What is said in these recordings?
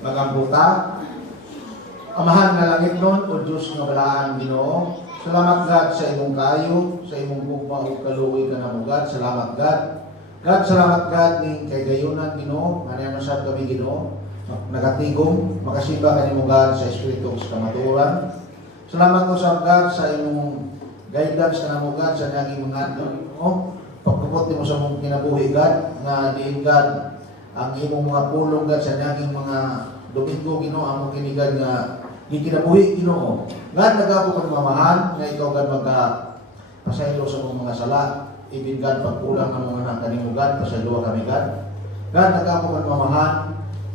magambuta. Amahan nga langit nun, o Diyos nga balaan Ginoo. Salamat God sa imong kayo, sa imong gugma o kaluoy ka na mo God. Salamat God. God, salamat God ni kay gayunan Ginoo. Ano sa kami Ginoo? Nagatigom, makasimba kanimo God sa Espiritu sa kamaturan. Salamat ko sa God sa imong guidance ka na mo God sa naging mga Ginoo. Pagkupot mo sa mong kinabuhi God, nga diin God ang imong mga pulong God sa naging mga Domingo Ginoo, among kinigad nga gikinabuhi Ginoo. God, nagapo kang mamahan nga ikaw God pasaylo sa mga sala. Ibig God, pagkulang ang mga anak kanimo God, pasaylo kami God. God, nagapo kang mamahan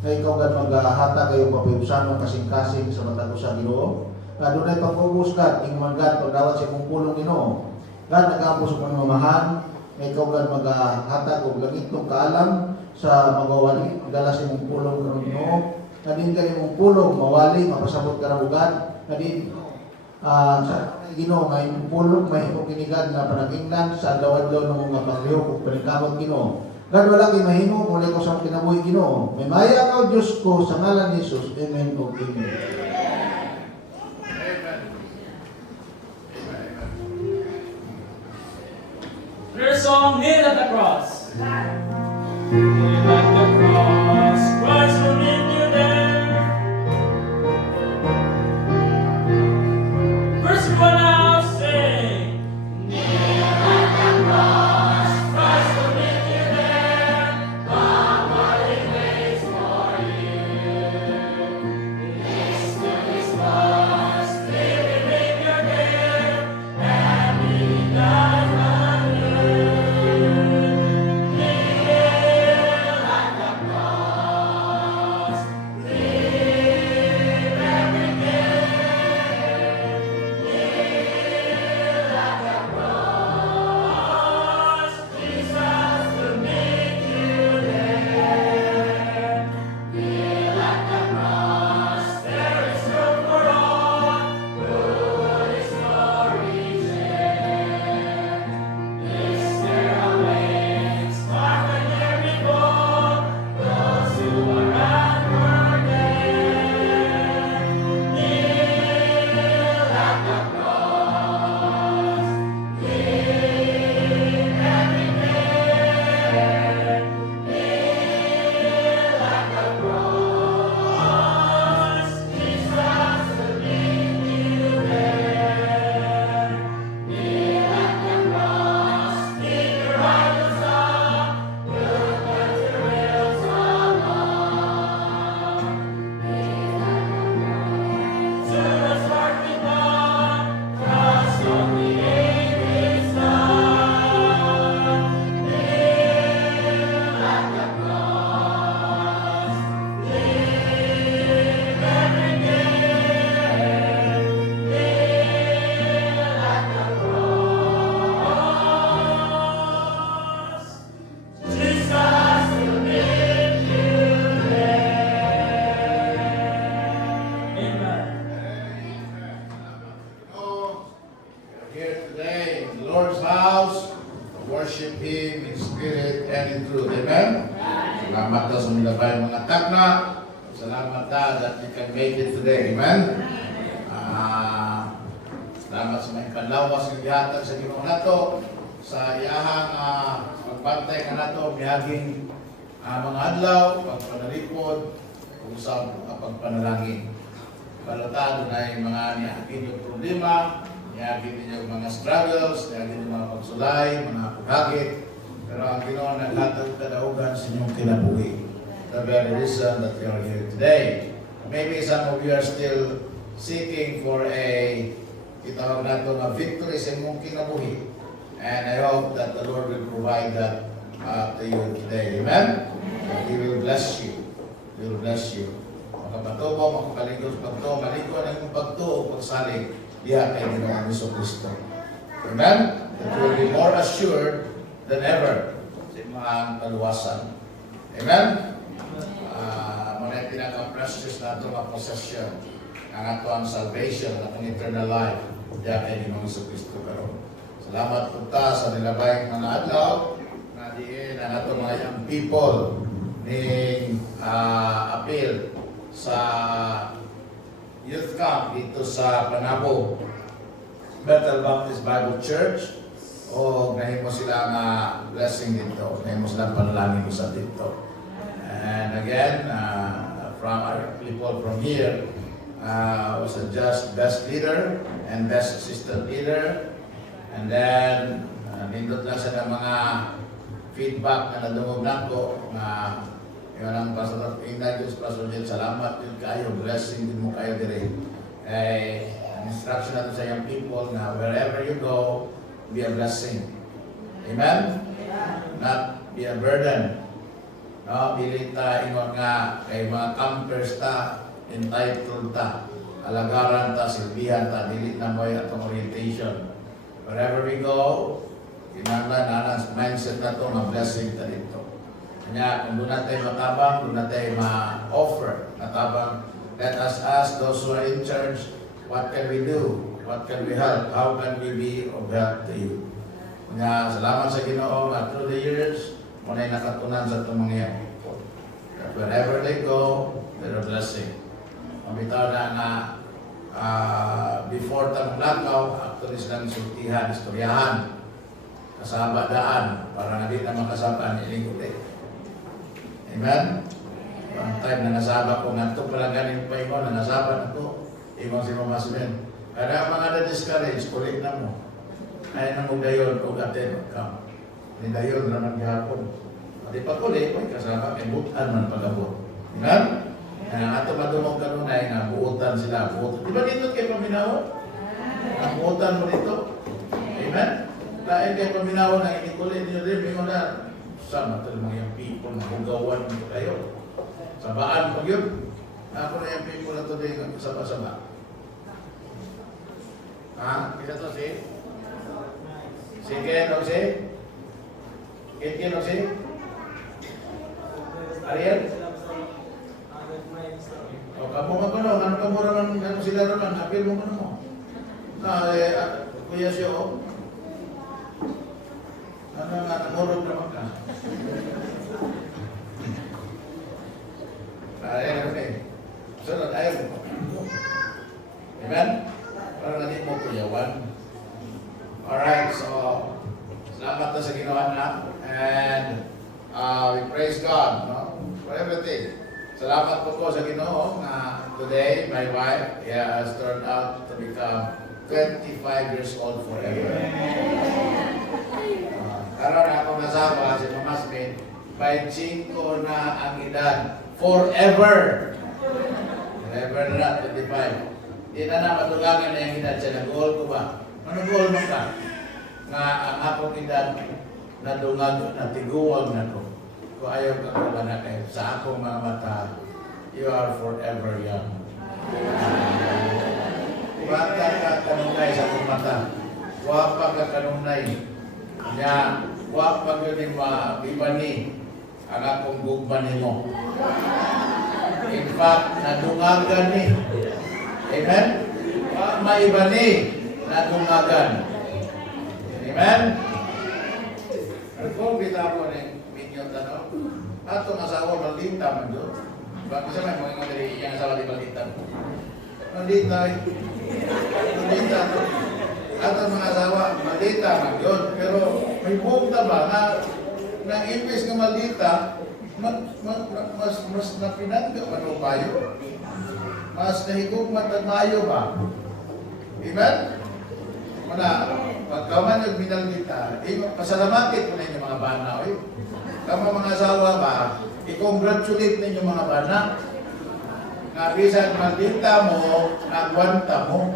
nga ikaw God maghahata kayo papiusan kasing-kasing sa mata ko sa Ginoo. God, doon ay pag-focus God, ingman God, pagdawat sa imong pulong Ginoo. God, nagapo sa kang mamahan nga ikaw God maghahata o langit ng kaalam sa magawali, magdala sa imong pulong karon Ginoo. Kadin ka imong pulong mawali, mapasabot ka na ugad. Kadin sa Ginoo nga imong pulong may imong kinigad na panagingnan sa adlaw-adlaw ng mga paglihok ug paningkamot Ginoo. God, wala kay mahimo muli ko sa kinabuhi Ginoo. May maya ka Dios ko sa ngalan ni Jesus. Amen ug amen. Their song, Nail at the Cross. Nail at the cross, Christ will meet you there. Verse 1 now sing. Nail at the cross, Christ will meet you there. Come, what He waits for you. Listen to His voice, live and make your day, and He died for you. Nail at the cross, live every day. Nail at the cross, Jesus will meet you there. Nail at the cross, there is room for all who would His glory share. Is there a way, spark in every bone, those who are unforgiven? Nail at the cross, live every day. Nail at the cross, Jesus will meet you there. Nail at the cross, keep your idols up, look at your rails along. Nail at the cross, to the sparkling dawn, trust only in His love. Nail at the cross, live every day. Nail at the cross, Jesus will meet you there. Amen. We're here today in the Lord's house to worship Him in spirit and in truth. Amen? Salamat daw sa milabay mga takna. Salamat daw that you can make it today. Amen? Salamat sa mga kanlawas ng gihatag sa Ginoo nato sa iyahang pagbantay ka nato mihaging mga adlaw, pagpanalipod, kung sa pagpanalangin. Balotado na yung mga niyakin yung problema, niyakin ninyo mga struggles, niyakin yung mga pagsulay, mga paghagit. Pero ang Ginoo naghatag kadaugan sa inyong kinabuhi. The very reason that you are here today. Maybe some of you are still seeking for itawag nato nga victory sa inyong kinabuhi. And I hope that the Lord will provide that to you today. Amen? And He will bless you. He will bless you. Makapatubo, makapaligo sa pagto, maligo na yung pagto o pagsalig diya kay Ginoong Jesucristo. Amen? That you will be more assured than ever sa mga kaluwasan. Amen? Muna pinaka-precious na ito ang possession, ang ato ang salvation at ang eternal life diya kay Ginoong Jesucristo karon. Salamat po ta sa nilabay mga adlaw na diin ang ato mga young people ni appeal sa youth camp dito sa Panabo Bethel Baptist Bible Church o nahimo sila nga blessing dito, nahimo sila panalangin sa dito. And again, from our people from here, was a just best leader and best assistant leader. And then, nindot lang sa mga feedback na nadungog lang ko na yun ang Pastor Ignatius, Pastor Jen, salamat yun kayo, blessing din mo kayo dire. Ang instruction natin sa young people na wherever you go, be a blessing. Amen? Not be a burden. No, dili ta ingon nga kay mga campers ta, entitled ta, alagaran ta, silbihan ta, dili na mo atong orientation. Wherever we go, kinahanglan na mindset na to, ma-blessing ta dito. Kanya, kung doon natin matabang, doon natin ma-offer matabang, let us ask those who are in church, what can we do? What can we help? How can we be of help to you? Kanya, salamat sa Ginoo at through the years, muna yung nakatunan sa itong mga yan. That wherever they go, they're a blessing. Mabitaw na nga, before tang lakaw, actually silang sultihan, istoryahan, kasaba daan, para nga di na makasabaan, ilingkuti. Amen? One time, nangasaba ko, nga ito pala galing pa imo, nangasaba na ito, imong si Mama Sven. Kada mga na-discourage, kulit na mo. Ay na mo dayon, o atin, come. Ni dayon, naman gihapon. Pati pa kulit, may kasaba, may butan man pag-abot. Amen? Ato madumog kanunay nga buutan sila, buutan. Di ba dito kayo paminawon? Ang buutan mo dito. Amen? Dahil kayo paminawon na inikulit niyo rin, may mga sama talaga mga yung people na hugawan mo kayo. Sabaan pag yun. Ako na yung people na today nga saba-saba. Ha? Kita to si? Sige, no si? Kiki, no si? Ariel? O, kamu nga ba no? Ano ka mo naman, ano sila naman? Apil mo ka mo? Kuya siyo, ano nga, namurog naman ka? Ayaw na eh. Sunod, ayaw mo. Amen? Parang natin mo kuyawan. Alright, so, salamat na sa ginawa na. And we praise God, no? For everything. Salamat po sa Ginoo na today, my wife has turned out to become 25 years old forever. Karon akong nasawa, si Mama Smith, 25 na ang edad. Forever! Forever na, 25. Di na matugangan na yung edad siya. Nag-goal ko ba? Ano-goal mo ka? Nga ang akong edad na dungag, na tiguwag na ko. Kung ayaw ka ko ba na kayo, sa akong mga mata, you are forever young. Bata ka kanunay sa akong mata. Wapa ka kanunay. Nya, wapa ka ni mabibani ang akong gugban mo. In fact, nadungagan ni. Amen? Maibani, nadungagan. Amen? Kung kita ko ni Minyon tanong, ato ng asawa, maldita man doon. Bakit siya may mga dari yung asawa di maldita? Maldita eh. Maldita to. Ato mga asawa, maldita man doon. Pero may punta ba na imbes ng maldita, mas napinangga pa ng payo? Mas nahigugmat ang mayo ba? Amen? Mana, pagkaman yung binaldita, pasalamatin po ninyo mga bana. Kama mga asawa ba, i-congratulate ninyo mga bana. Nga bisan maldita mo, nagwanta mo.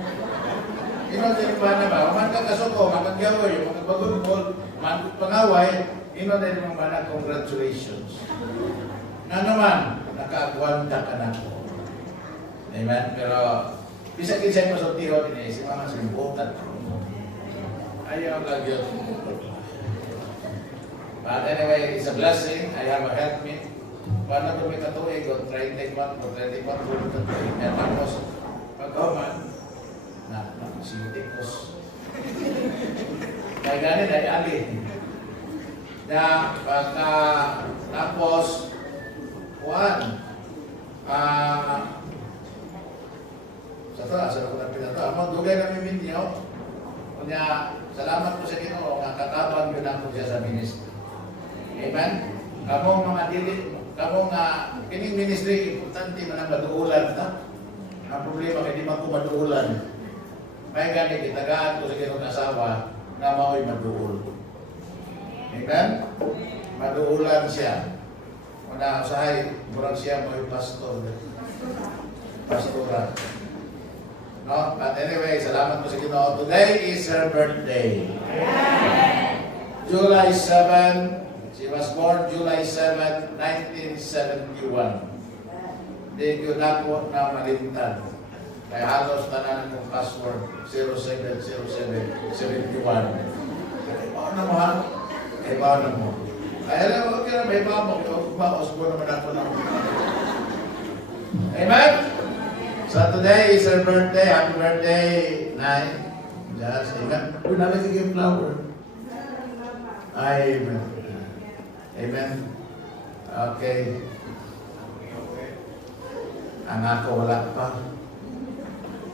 Inon din yung bana ba? Man kakasuko, makagyawoy, makagbagunbol, man pangaway, inon din yung bana, congratulations. Nga naman, nakagwanta ka na po. Amen? Pero, bisa-kisay masultiho din si mga simbutan. Ayaw lagi. But anyway, it's a blessing. I have a helpmate. Paano kung may katuig o 34 o 34 katuig. At tapos, pagkaman, sintikos. Kaya ganin ay ali. Na pagka tapos, Sa taas, ako na pinato. Amo, dugay na mimin niyo. Kunya, salamat po sa Ginoo nga katabang yun ako siya sa ministry. Amen? Kamong mga dili, kamong kining ministry, importante man ang maduulan na. Ang problema kay di man ko maduulan. May gani kitagaan ko sa Ginoo nga asawa nga mao'y maduol. Amen? Maduulan siya. Una, usahay, murag siya mo'y pastor. Pastora. No? But anyway, salamat po sa Ginoo. Today is her birthday. July 7, she was born July 7, 1971. Hindi ko na po na malintad. Kaya halos tanan ng password 070771. Ibaw na mo ha? Ibaw na mo. Kaya lang, okay na, may ibaw mo. Baos ko naman ako na. Amen? So today is her birthday. Happy birthday, Nay. Yes, amen. Uy, nalagay yung flower. Amen. Amen. Okay. Ang ako wala pa.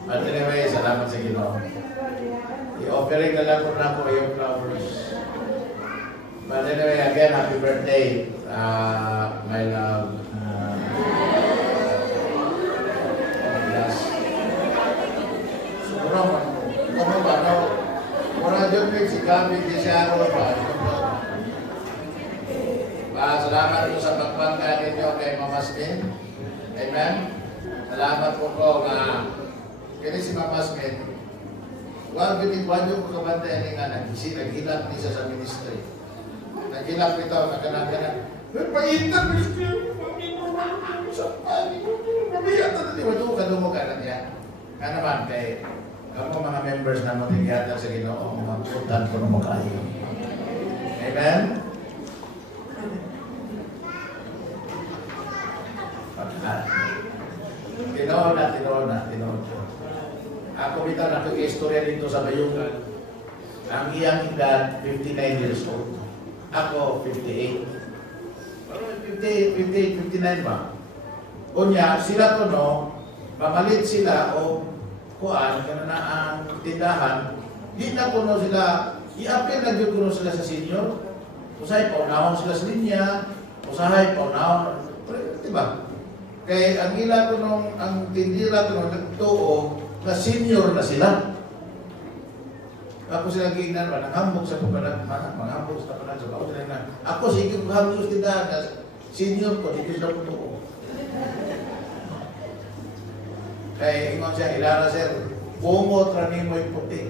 But anyway, salamat sa Ginoo. I-offering na lang ko na ako yung flowers. But anyway, again, happy birthday, my love. Yes. Siguro, kung ba, no? Muna dyan may si Gabi, di siya ako ba? Salamat po sa pagbangga ninyo kay Mama Smith. Amen? Salamat po ko nga kini si Mama Smith. Huwag binigwan ko kabantay nga naghilap niya sa ministry. Naghilap nito, nagkanang-kanang. Pag-iintan, ministry. Mabiyak na natin. Ito, kadungo ka na niya. Nga naman, kay ako mga members na matigiyatan sa Ginoo, mga putan ko na makayo. Amen? Tinoon na. Ako bitaw na istorya dito sa Bayungan. Ang iyang edad, 59 years old. Ako, 58. Pero 59 ba? Unya, sila to no, mamalit sila o kuan, kaya na ang tindahan, di na kuno sila, i-appeal na yun kuno sila sa senior. Usahay, paunahon sila sa linya. Usahay, paunahon. Pero, diba? Kaya ang ila ko nung, ang tindira ko nung nagtuo, na senior na sila. Ako sila gignan ba, nanghambog sa kumpanan, manghambog sa kumpanan sa bawat sila na, ako sige ko hambog sa tindahan, na senior ko, dito sila ko tuo. Kaya ingon siya, ilara sir, bungot rani mo'y puti.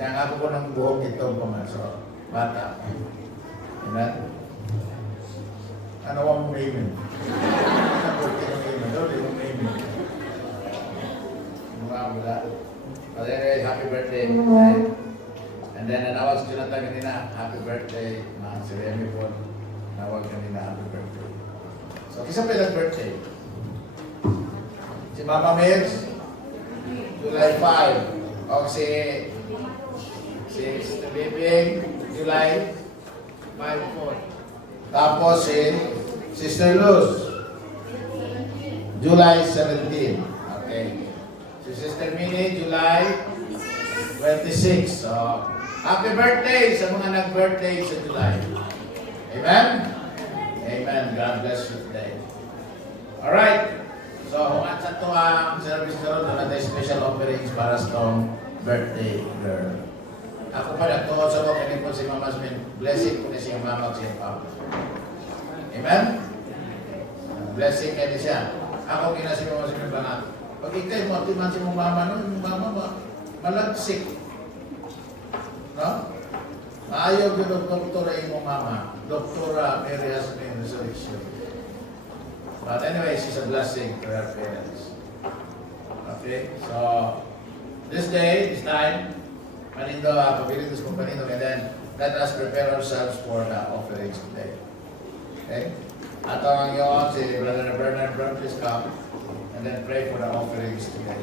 Kaya ako ko ng buhok itong pumaso, bata. Amen? Ano ang mamin? But anyway, happy birthday. And then nawag si Jonathan kanina, happy birthday. Si Remy po, nawag kanina, happy birthday. So, kisa pa yung birthday? Si Mama Migs, July 5. O si Sister Bibing, July 5 po. Tapos si Sister Luz, July 17. Okay. Si Sister Minnie, July 26. So, happy birthday sa mga nag-birthday sa July. Amen? Amen. God bless you today. Alright. So, at sa ito ang service na rin, natin special offerings para sa itong birthday girl. Ako pa nagtuot sa mga kanipon si Mama Smith. Blessing ko na siya mama at siya papa. Amen? Blessing kayo siya. Ako kinasi Mama Smith ba na? Pag ikay mo, timan si mong mama nun, yung mama ba, malagsik. No? Maayaw yung doktora yung mama. Doktora Mary Hasmin Resurrection. But anyway, she's a blessing to her parents. Okay? So, this day, this time, Manindo, pabiling this kong Manindo, and then let us prepare ourselves for the offerings today. Okay? At ang yun, si Brother Bernard Brown, please come, and then pray for the offerings today.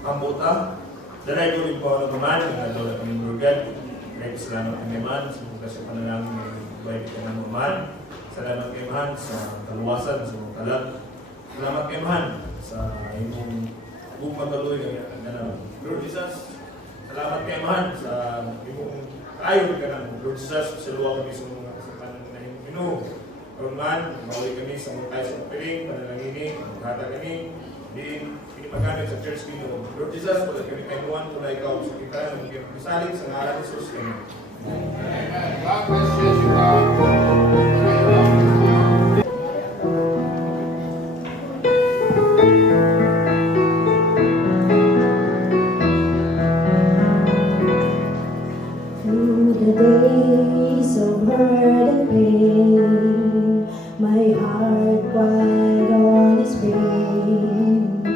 kambuta. Dalay ko rin po ano naman, ang dola kami Burgan. Kahit salamat kami man, sa mga kasi panalangin ng baik ka ng man. Salamat kay man sa kaluwasan, sa mga kalag. Salamat kay man sa imong pagpatuloy ng Lord Jesus. Salamat kay man sa imong kayo ka ng Lord Jesus. Sa luwa kami sa mga kasamanan na inuho. Karon man, mauwi kami sa mga tayo sa piling, panalangin, maghata kami. Di magamit sa church dito. Lord Jesus, wala kami kainuan, wala ikaw sa kita, magsalit sa ngalan ni Jesus. Amen. Amen. God bless you, God. Through the days of hurt and pain, my heart cried on its pain.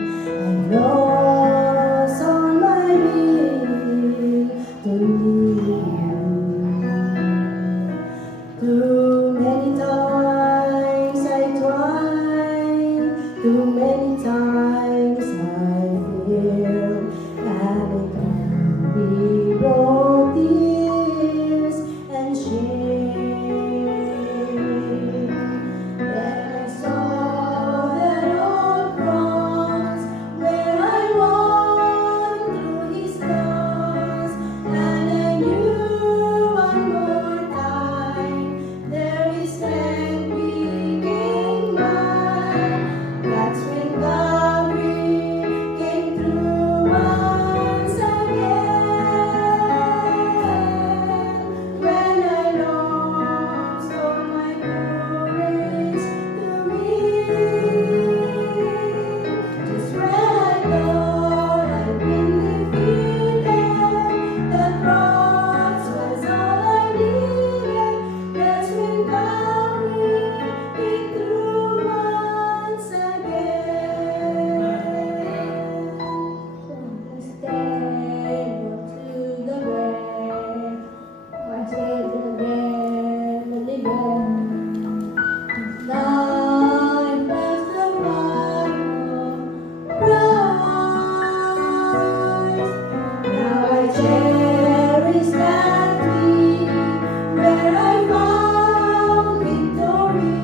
I lost all my way to you. Too many times I tried, too many times I failed, and it only brought tears and shame. Then I saw that old cross where I walked through His cross, and I knew one more time there is strength we can find. That's when God came through once again. When I lost all my courage to me, just when I thought I'd been defeated, the cross was all I needed. That's when God came through once again. Stand up to the grave, I take the grave and the gun. Life as the final prize. Now I cherish that tree where I found victory,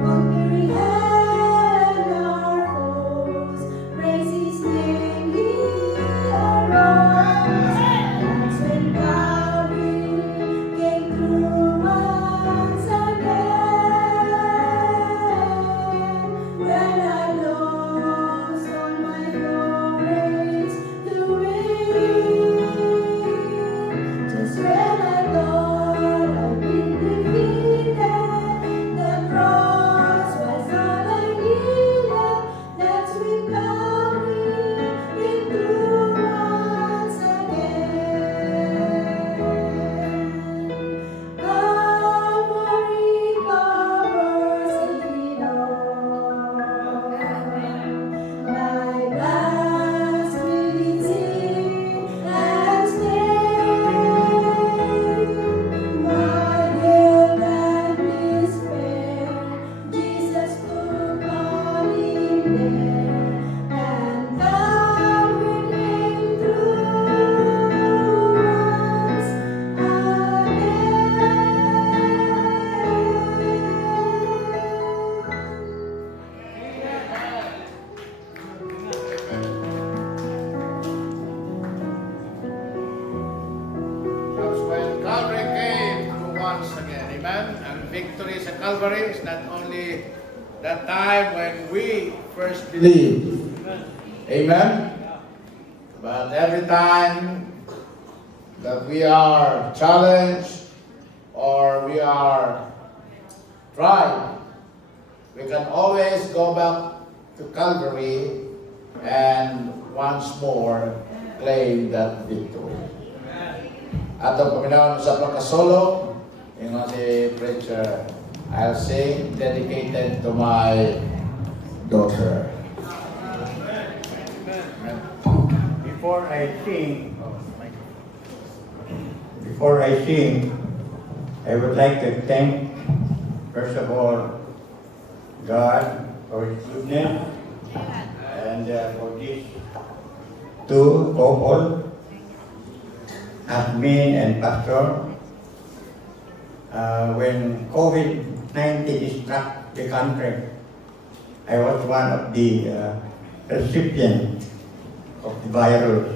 conquering hell and our foes. Praise His name, He arose. That's when Calvary came through once again. When I lost all my courage to win, just when I thought I'd been defeated, the cross was all I needed. That's when Calvary came through once again. Calvary covers it all. My past will sing and stain. My guilt and despair, Jesus took on Him there, and Calvary came through once again. That's when Calvary came through once again. Amen. And victory sa Calvary is not only the time when we first believe. Amen. But every time that we are challenged or we are tried, we can always go back to Calvary and once more claim that victory. Atong paminaw sa pagkasolo, yung si preacher, I'll sing dedicated to my daughter. Before I sing, I would like to thank, first of all, God for His goodness and for this to couple, admin and pastor. When COVID-19 struck the country, I was one of the recipients of the virus.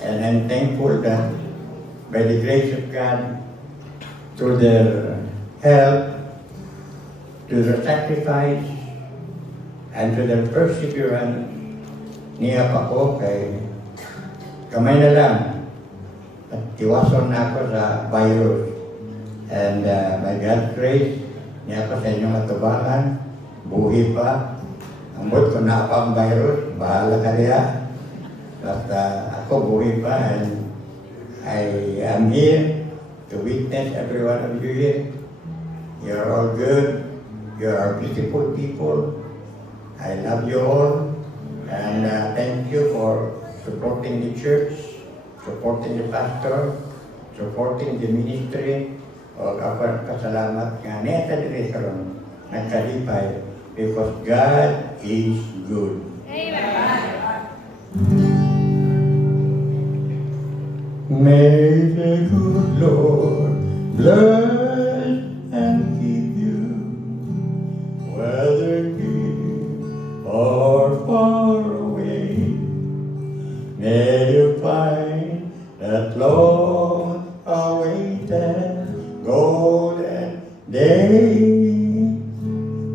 And I'm thankful that by the grace of God, through their help, to their sacrifice, and to their perseverance, niyap ako kay kamay na lang at iwason na ako sa virus. And by God's grace, niyap ko sa inyong atubangan, buhi pa. Ambot ko na pa ang virus, bahala ka niya. Basta ako buhi pa, and I am here to witness every one of you here. You're all good. You are beautiful people. I love you all. And thank you for supporting the church, supporting the pastor, supporting the ministry. O ako pasalamat nga neta diri karon nagkalipay because God is good. May the good Lord bless and keep you, whether near or far away. May you find that long-awaited golden day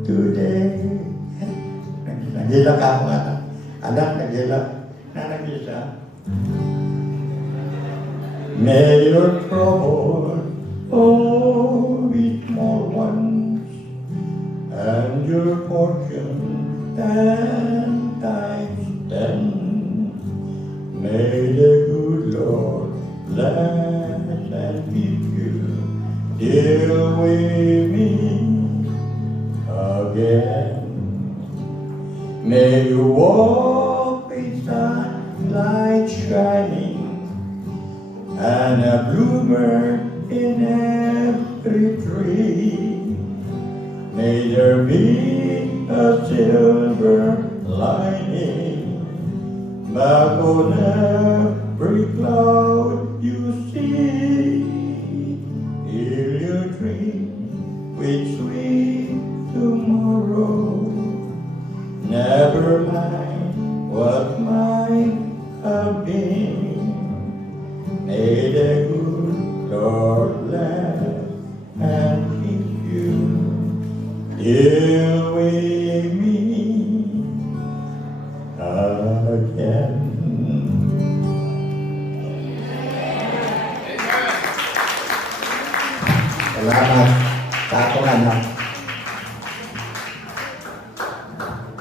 today. Nagila ka ako anak, nagila. Nagila. May your trouble all be small ones, and your fortune 10 times 10. May the good Lord bless and keep you till we meet again. May you walk with sunlight shining and a bloomer in every tree. May there be a silver lining back on every cloud you see. Hear your dream with sweet tomorrow. Never mind what might have been. May the good Lord bless and keep you till we meet again. Salamat sa akong anak.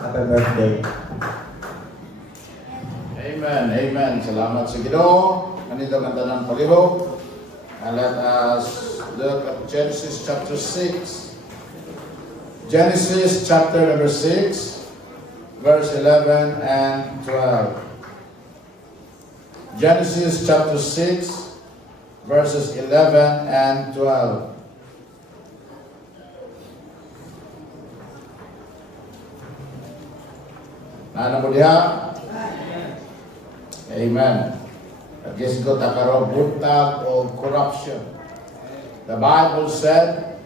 Happy birthday. Amen, amen. Salamat sa Ginoo. Kanito ang tanang palihog. And let us look at Genesis chapter 6. Genesis chapter number 6, verse 11 and 12. Genesis chapter 6, verses 11 and 12. Nana mo diha? Amen. Against go takaro buntag o corruption. The Bible said,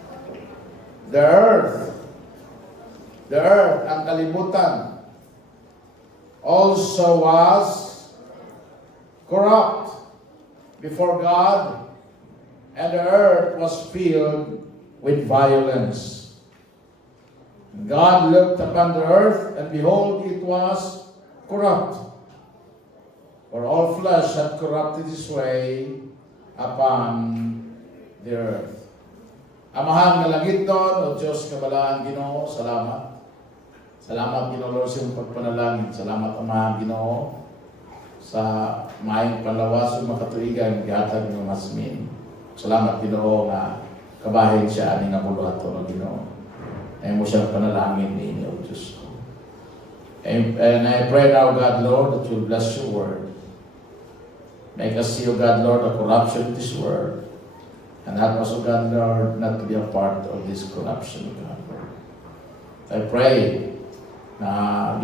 the earth, ang kalibutan, also was corrupt before God, and the earth was filled with violence. God looked upon the earth, and behold, it was corrupt. For all flesh had corrupted his way upon the earth. Amahan nga langit doon, O Diyos kabalaan Ginoo, salamat. Salamat Ginoo Lord sa iyong pagpanalangin. Salamat Amahan Ginoo sa maayong panlawas o makatuigan gihatag ng masmin. Salamat Ginoo nga kabahin siya ani nga buluhaton o Ginoo. Ay mo siyang panalangin ninyo, O Diyos ko. And I pray now, God Lord, that you'll bless your word. Make us see, O God, Lord, the corruption of this world. And help us, O God, Lord, not to be a part of this corruption, O God. I pray na,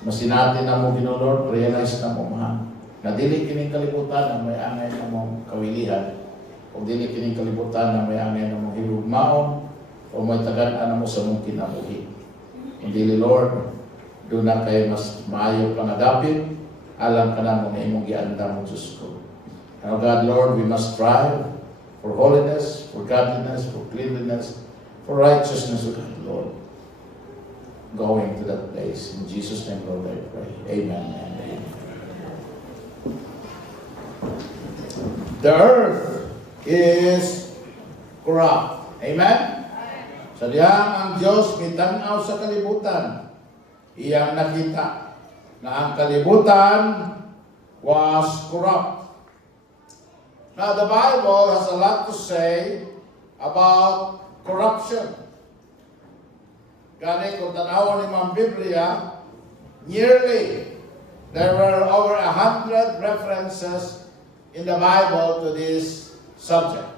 Masinatin na mo Ginoo Lord, realize na mo man na dili kining kalibutan na may angay na mong kawilihan o dili kining kalibutan na may angay na mong higugmaon o may tagaan na mo sa mong kinabuhi. Hindi Lord, doon na kayo mas maayo pangadapin, alam ka na mo na imong gianda mo Diyos ko. Now God, Lord, we must strive for holiness, for godliness, for cleanliness, for righteousness, O God, Lord. Going to that place. In Jesus' name, Lord, I pray. Amen and amen. The earth is corrupt. Amen? Sa diyang ang Diyos mitanaw sa kalibutan, iyang nakita na ang kalibutan was corrupt. Now, the Bible has a lot to say about corruption. Gani, kung tanawan ni Ma'am Biblia, nearly there were over 100 references in the Bible to this subject.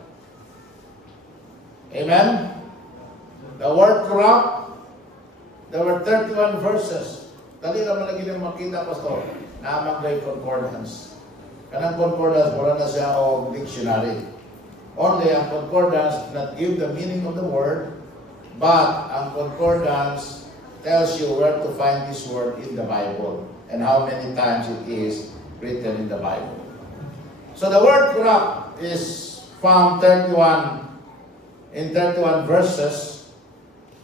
Amen? The word corrupt, there were 31 verses. Dali naman lagi nang makita, Pastor, na amang concordance. Kanang concordance, wala na siya o dictionary. Only ang concordance not give the meaning of the word, but ang concordance tells you where to find this word in the Bible and how many times it is written in the Bible. So the word corrupt is found in 31 verses.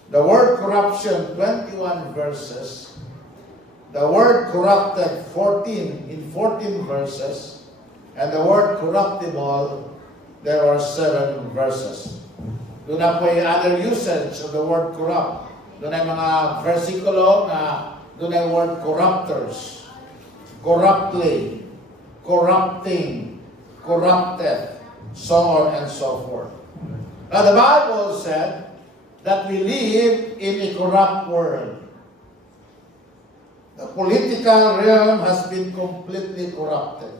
The word corruption, 21 verses. The word corrupted, 14 verses. And the word corruptible, there are 7 verses. Doon na po yung other usage of the word corrupt. Doon ay mga versikulo na doon ay word corruptors, corruptly, corrupting, corrupted, so on and so forth. Now the Bible said that we live in a corrupt world. The political realm has been completely corrupted.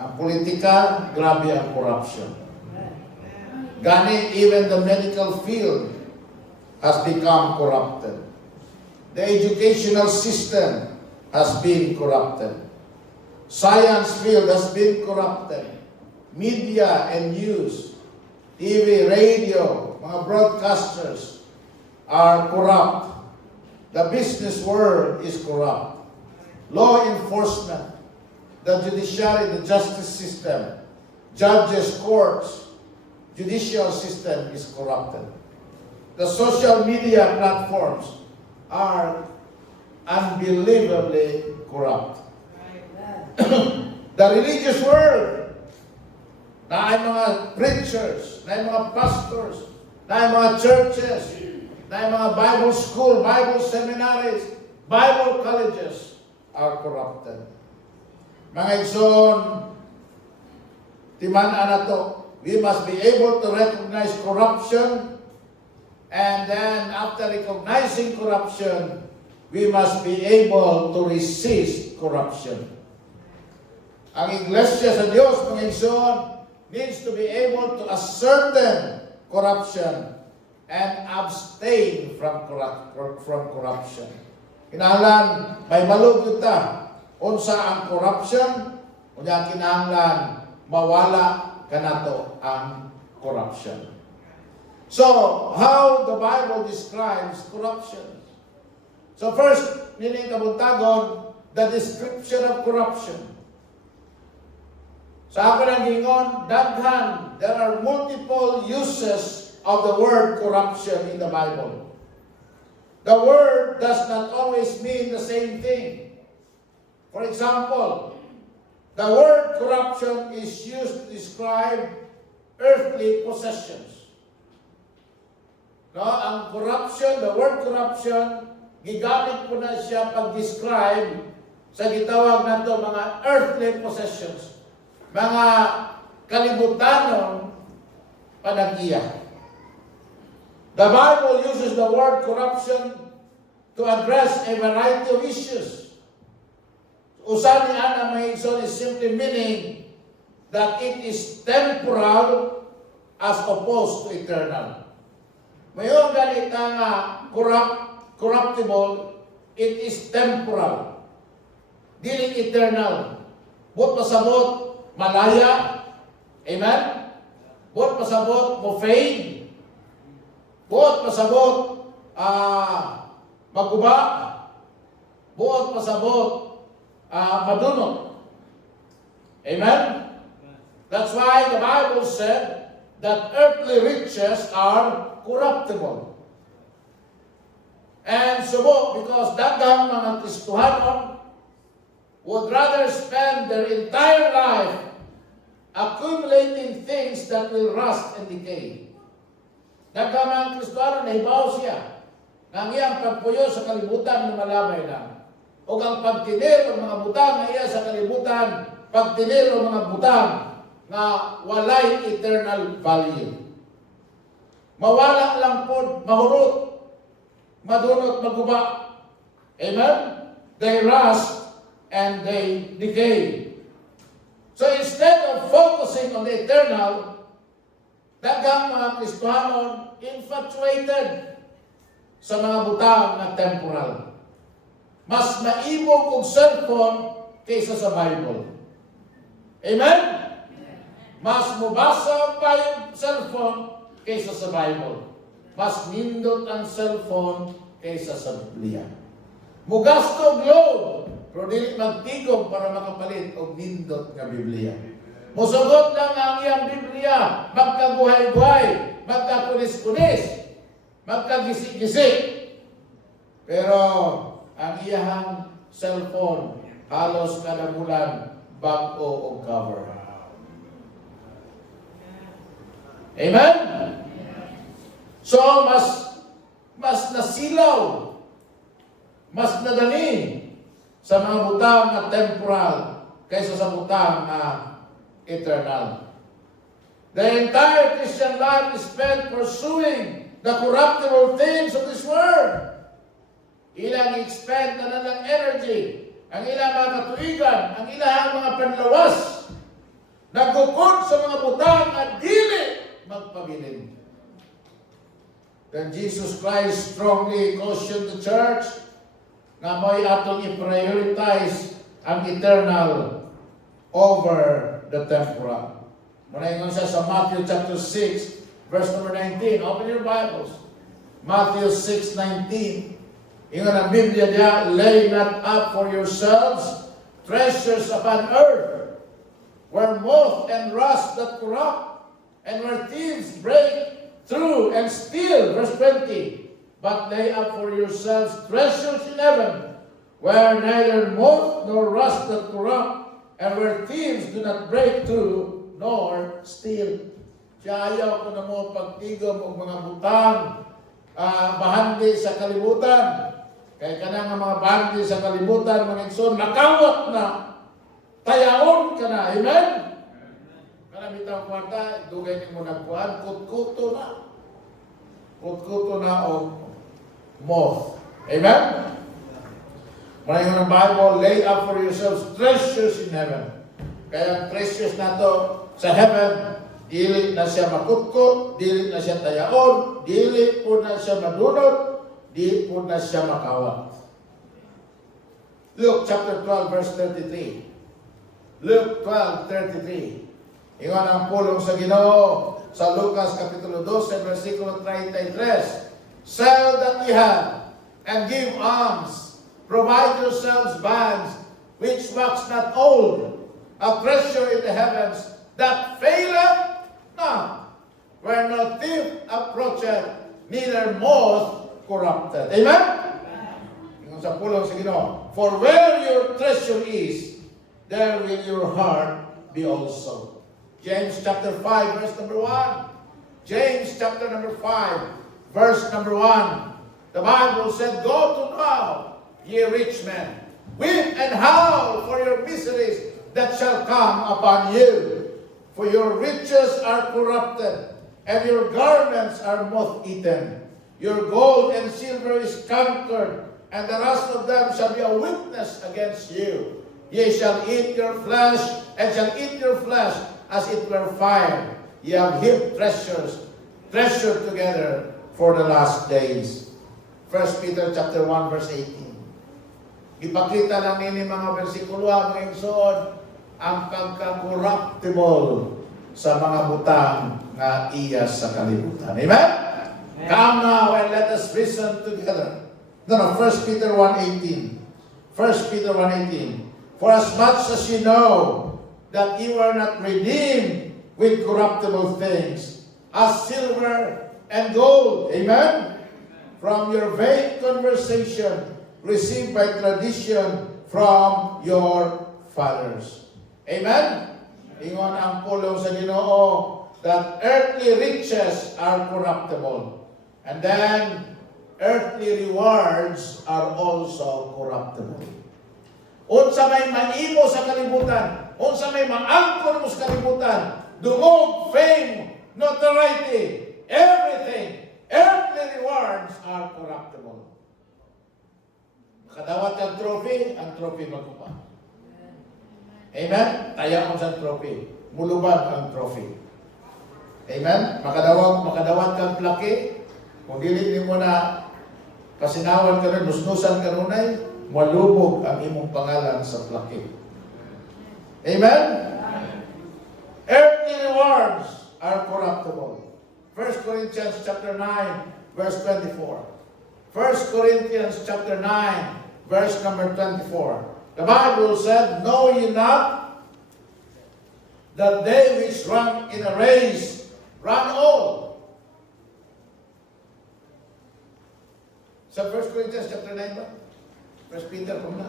Ang politika, grabe ang corruption. Gani, even the medical field has become corrupted. The educational system has been corrupted. Science field has been corrupted. Media and news, TV, radio, mga broadcasters are corrupt. The business world is corrupt. Law enforcement, the judiciary, the justice system, judges, courts, judicial system is corrupted. The social media platforms are unbelievably corrupt. The religious world, na ay mga preachers, na ay mga pastors, na ay mga churches, na ay mga Bible school, Bible seminaries, Bible colleges are corrupted. Mga igsoon, timan-an na to, we must be able to recognize corruption, and then after recognizing corruption, we must be able to resist corruption. Ang iglesia sa Diyos, mga igsoon, needs to be able to ascertain corruption and abstain from corruption. Kinahanglan, may malugod ta. Unsa ang corruption, unya kinahanglan, mawala kanato ang corruption. So, how the Bible describes corruption? So first, nining kabuntagon, the description of corruption. Sa ako ng gingon, daghan, there are multiple uses of the word corruption in the Bible. The word does not always mean the same thing. For example, the word corruption is used to describe earthly possessions. No, ang corruption, the word corruption, gigamit po na siya pag-describe sa gitawag na ito mga earthly possessions. Mga kalibutanong panagiya. The Bible uses the word corruption to address a variety of issues. Usan ni Ana Mahigson is simply meaning that it is temporal as opposed to eternal. Mayroon ganit nga corruptible, it is temporal. Dili eternal. Buot pasabot, malaya. Amen? Buot pasabot, mo fade. Buot pasabot, maguba. Buot pasabot, madunot. Amen? That's why the Bible said that earthly riches are corruptible. And subo, because daghang mga Kristohanon would rather spend their entire life accumulating things that will rust and decay. Daghang mga Kristohanon, nahibaw siya ng iyang pagpuyo sa kalibutan na malamay lang. O ang pagtinir ng mga butang na iya sa kalibutan, pagtinir ng mga butang na walay eternal value. Mawala lang po, mahurot, madunot, maguba. Amen? They rust and they decay. So instead of focusing on the eternal, daghang mga Kristohanon infatuated sa mga butang na temporal. Mas maibog og cellphone kaysa sa Bible. Amen? Mas mubasa pa yung cellphone kaysa sa Bible. Mas nindot ang cellphone kaysa sa Biblia. Mugasto og load, pero dili magtigom para makapalit og nindot nga Biblia. Musugot lang ang iyang Biblia, magkaguhay-guhay, magkakunis-kunis, magkagisi-gisi. Pero ang iyang cellphone, halos kada bulan, bag-o o cover. Amen? So, mas nasilaw, mas nadani sa mga butang na temporal kaysa sa butang na eternal. The entire Christian life is spent pursuing the corruptible things of this world. Ilang expend na ng energy, ang ilang mga katuigan, ang ilang mga panlawas, nagukod sa mga butang at dili magpabilin. Then Jesus Christ strongly cautioned the church na may atong i-prioritize ang eternal over the temporal. Manaingon siya sa Matthew chapter 6, verse number 19. Open your Bibles. Matthew 6:19. Ingon ang Biblia niya, lay not up for yourselves treasures upon earth, where moth and rust that corrupt, and where thieves break through and steal. Verse 20. But lay up for yourselves treasures in heaven, where neither moth nor rust that corrupt, and where thieves do not break through nor steal. Siya ayaw ko na mo pagtigom o mga butang, bahandi sa kalibutan. Kaya ka na nga mga bahandi sa kalibutan, mga igsoon, nakawat na, tayaon ka na. Amen? Kanabitang kwarta, dugay ni mo nagkuhan, kutkuto na. Kutkuto na o moth. Amen? Maraming ng Bible, lay up for yourselves treasures in heaven. Kaya ang treasures na to sa heaven, dili na siya makutkot, dili na siya tayaon, dili po na siya madunot, dili po na siya makawat. Luke chapter 12 verse 33. Luke 12:33. Ingon ang pulong sa Ginoo sa Lucas kapitulo 12 versikulo 33. Sell that ye have and give alms. Provide yourselves bands which wax not old, a treasure in the heavens that faileth not, where no thief approacheth, neither moth corrupted. Amen? Ingon sa pulong sa Ginoo, for where your treasure is, there will your heart be also. James chapter 5 verse number 1. James chapter number 5 verse number 1. The Bible said, go to now, ye rich men, weep and howl for your miseries that shall come upon you. For your riches are corrupted, and your garments are moth-eaten. Your gold and silver is cankered, and the rust of them shall be a witness against you. Ye shall eat your flesh, and shall eat your flesh as it were fire. Ye have heaped treasure together for the last days. 1 Peter chapter 1 verse 18. Ipakita lang nini mga bersikulo mga igsoon ang pagka-corruptible sa mga butang nga iya sa kalibutan. Amen? Come now and let us reason together. No, 1 Peter 1:18. 1 Peter 1:18. For as much as you know that you are not redeemed with corruptible things, as silver and gold, amen, from your vain conversation received by tradition from your fathers. Amen? Ingon ang pulong sa Ginoo that earthly riches are corruptible, and then earthly rewards are also corruptible. Unsa may maimo sa kalibutan, unsa may maangkon mo sa kalibutan, dungog, fame, notoriety, everything, earthly rewards are corruptible. Makadawat ang trophy magkupa. Amen? Taya mo sa trophy, mulubad ang trophy. Amen? Makadawat kang plaki, kung dili mo na kasinawan ka rin, nusnusan ka nunay, malubog ang imong pangalan sa plaki. Amen? Earthly rewards are corruptible. 1 Corinthians chapter 9, verse 24. 1 Corinthians chapter 9, verse number 24. The Bible said, know ye not that they which run in a race run all. Sa 1 Corinthians chapter 9 ba? 1 Peter kung na.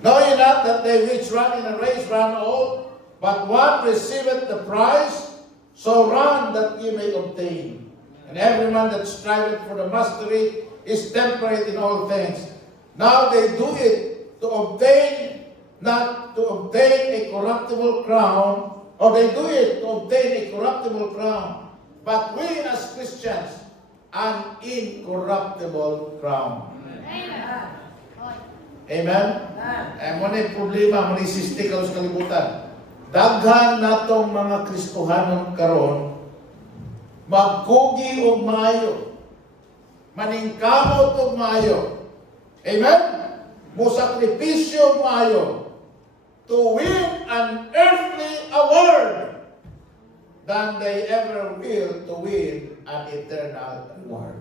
Know ye not that they which run in a race run all, but one receiveth the prize, so run that ye may obtain. And every man that striveth for the mastery is temperate in all things. Now they do it to obtain, not to obtain a corruptible crown, or they do it to obtain a corruptible crown. But we as Christians, an incorruptible crown. Amen? Mo na yung problema, mo na yung sistika sa kalibutan. Daghan natong mga Kristohanon karon, magkugi og maayo, maningkamot og maayo. Amen? Musakripisyo og maayo to win an earthly award than they ever will to win an eternal reward.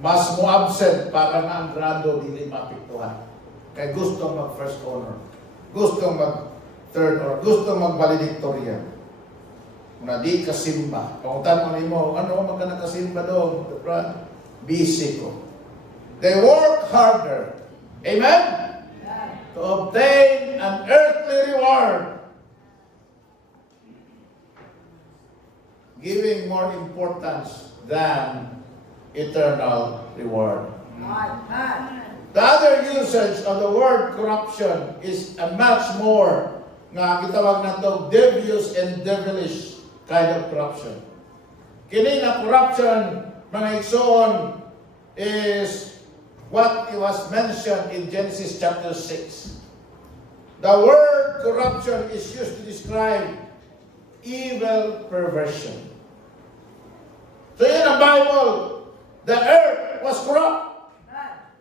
Mas mo absent para nga ang grado dili mapiktuhan. Kay gusto mag first honor, gusto mag third honor, gusto mag valedictorian. Na di kasimba. Kung tanong mo, ano ka nakasimba doon? Busy ko. They work harder. Amen? To obtain an earthly reward. Giving more importance than eternal reward. The other usage of the word corruption is a much more nga gitawag nato devious and devilish kind of corruption. Kini na corruption, mga igsoon, is what was mentioned in Genesis chapter 6. The word corruption is used to describe evil perversion. So in the Bible, the earth was corrupt.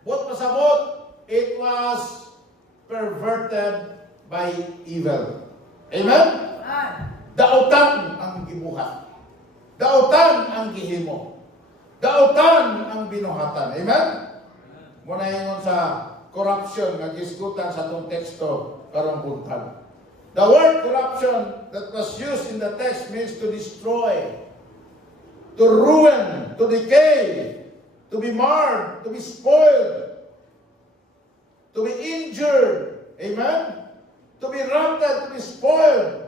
What was about? It was perverted by evil. Amen? Dautan ang gibuhat. Dautan ang gihimo. Dautan ang binuhatan. Amen? Muna yung sa corruption nga gisgutan sa itong teksto karong buntag. The word corruption that was used in the text means to destroy, to ruin, to decay, to be marred, to be spoiled, to be injured, amen? To be routed, to be spoiled,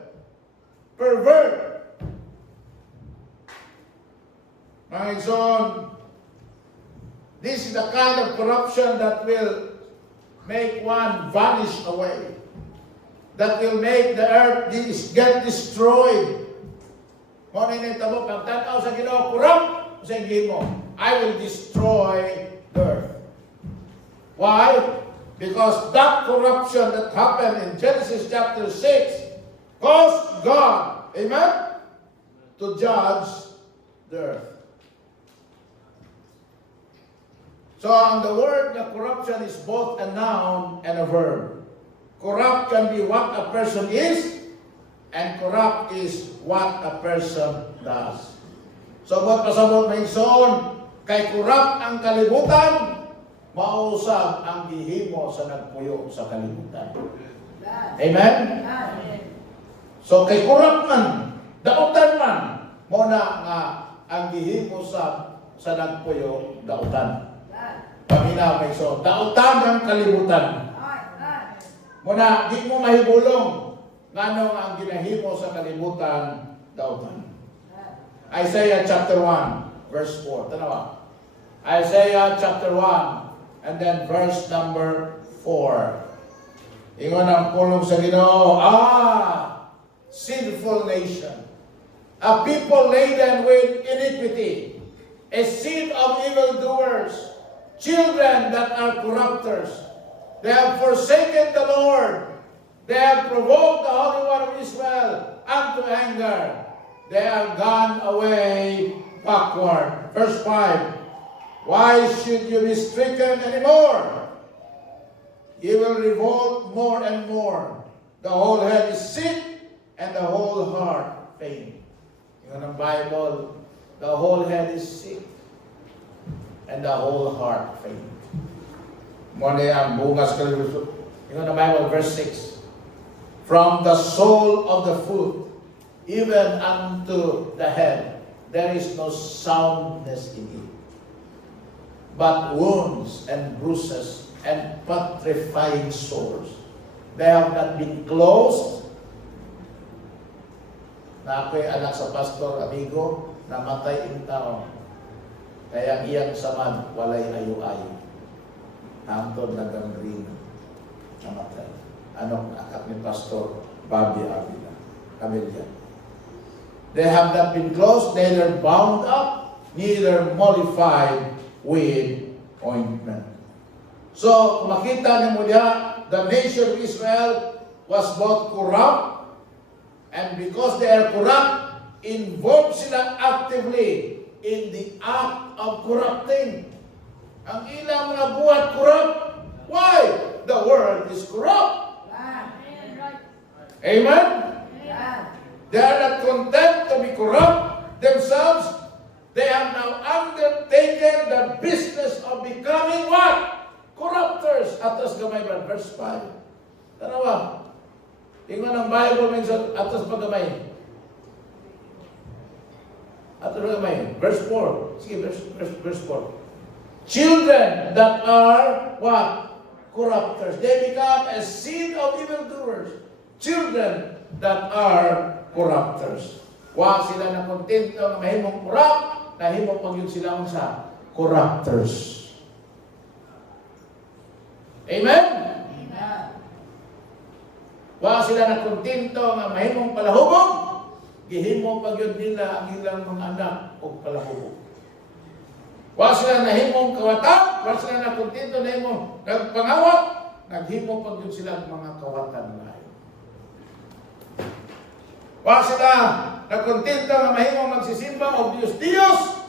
pervert. Mga igsoon, this is the kind of corruption that will make one vanish away, that will make the earth get destroyed. Kung ano yung tabo, pag tanaw sa Ginoo, corrupt sa mo, I will destroy earth. Why? Because that corruption that happened in Genesis chapter 6 caused God, amen, to judge the earth. So, ang the word na corruption is both a noun and a verb. Corrupt can be what a person is, and corrupt is what a person does. So, buat pasabot may son, kay corrupt ang kalibutan, mausab ang gihimo sa nagpuyo sa kalibutan. Amen? So, kay corrupt man, dautan man, mo na nga ang gihimo sa nagpuyo, dautan. Paminaw may son, dautan ang kalibutan. Muna, di mo mahibulong ngano ang ginahimo sa kalibutan dautan. Isaiah chapter 1, verse 4. Tanawa. Isaiah chapter 1, and then verse number 4. Ingon ang pulong sa Ginoo, sinful nation, a people laden with iniquity, a seed of evildoers, children that are corrupters. They have forsaken the Lord. They have provoked the Holy One of Israel unto anger. They have gone away backward. Verse 5. Why should you be stricken anymore? You will revolt more and more. The whole head is sick and the whole heart faint. Yung ang Bible, the whole head is sick and the whole heart faint. Muna ang bungas kalibutan. Yung ang Bible, verse 6. From the sole of the foot, even unto the head, there is no soundness in it, but wounds and bruises and putrefying sores. They have not been closed. Na ako'y anak sa pastor, amigo, namatay in taon. Kaya iyang samad, walay ayo-ayo. Hangtod na gangrene, namatay. Anong akak ni Pastor Bobby Avila, Camilla. They have not been closed, neither bound up, neither mollified with ointment. So, makita niyo diya, the nation of Israel was both corrupt, and because they are corrupt, involved sila actively in the act of corrupting. Ang ilang mga buhat corrupt. Why? The world is corrupt. Amen? They are not content to be corrupt themselves. They have now undertaken the business of becoming what? Corrupters. Atas gamay ba? Verse 5. Tanawa. Tingnan ang Bible minsan atas pagamay. Atas pagamay. Verse 4. Sige, verse 4. Children that are what? Corrupters. They become a seed of evildoers. Children that are corrupters. Wa sila na kontento na mahimong corrupt, nahimong pag yun sila sa corrupters. Amen? Wa sila na kontento nga mahimong palahubog, gihimo pag yun nila ang ilang mga anak o palahubog. Wa sila nahimong kawatan, wa sila na kontento na himong nagpangawat, naghimo pag yun sila ang mga kawatan lahat. Wa sila nagkontento nga mahimong magsisimba o Diyos-Diyos,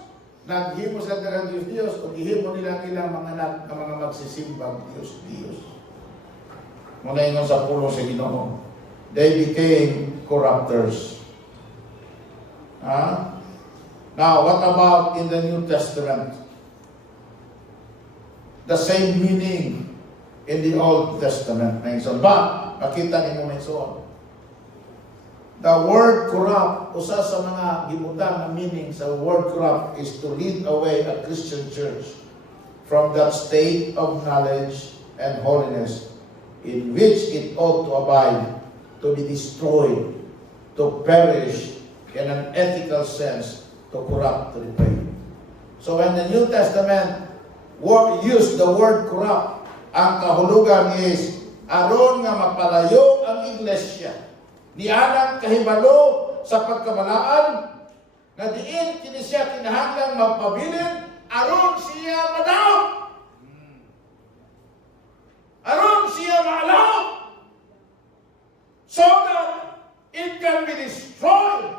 naghimo sila ng Diyos-Diyos o gihimo nila ilang mga anak ng mga magsisimba Diyos-Diyos. Muna ingon sa pulo sa Ginoo, they became corrupters. Now, what about in the New Testament? The same meaning in the Old Testament. But, makita ni mo menson. The word corrupt, usa sa mga gibutang na meaning sa word corrupt is to lead away a Christian church from that state of knowledge and holiness in which it ought to abide, to be destroyed, to perish in an ethical sense, to corrupt, to depraved. So when the New Testament used the word corrupt, ang kahulugan is aron nga mapalayo ang iglesia nianang kahibalo sa pagkamalaan na diin kini siya kinahanglang mapabilin aron siya madaog, aron siya maalaw, so that it can be destroyed,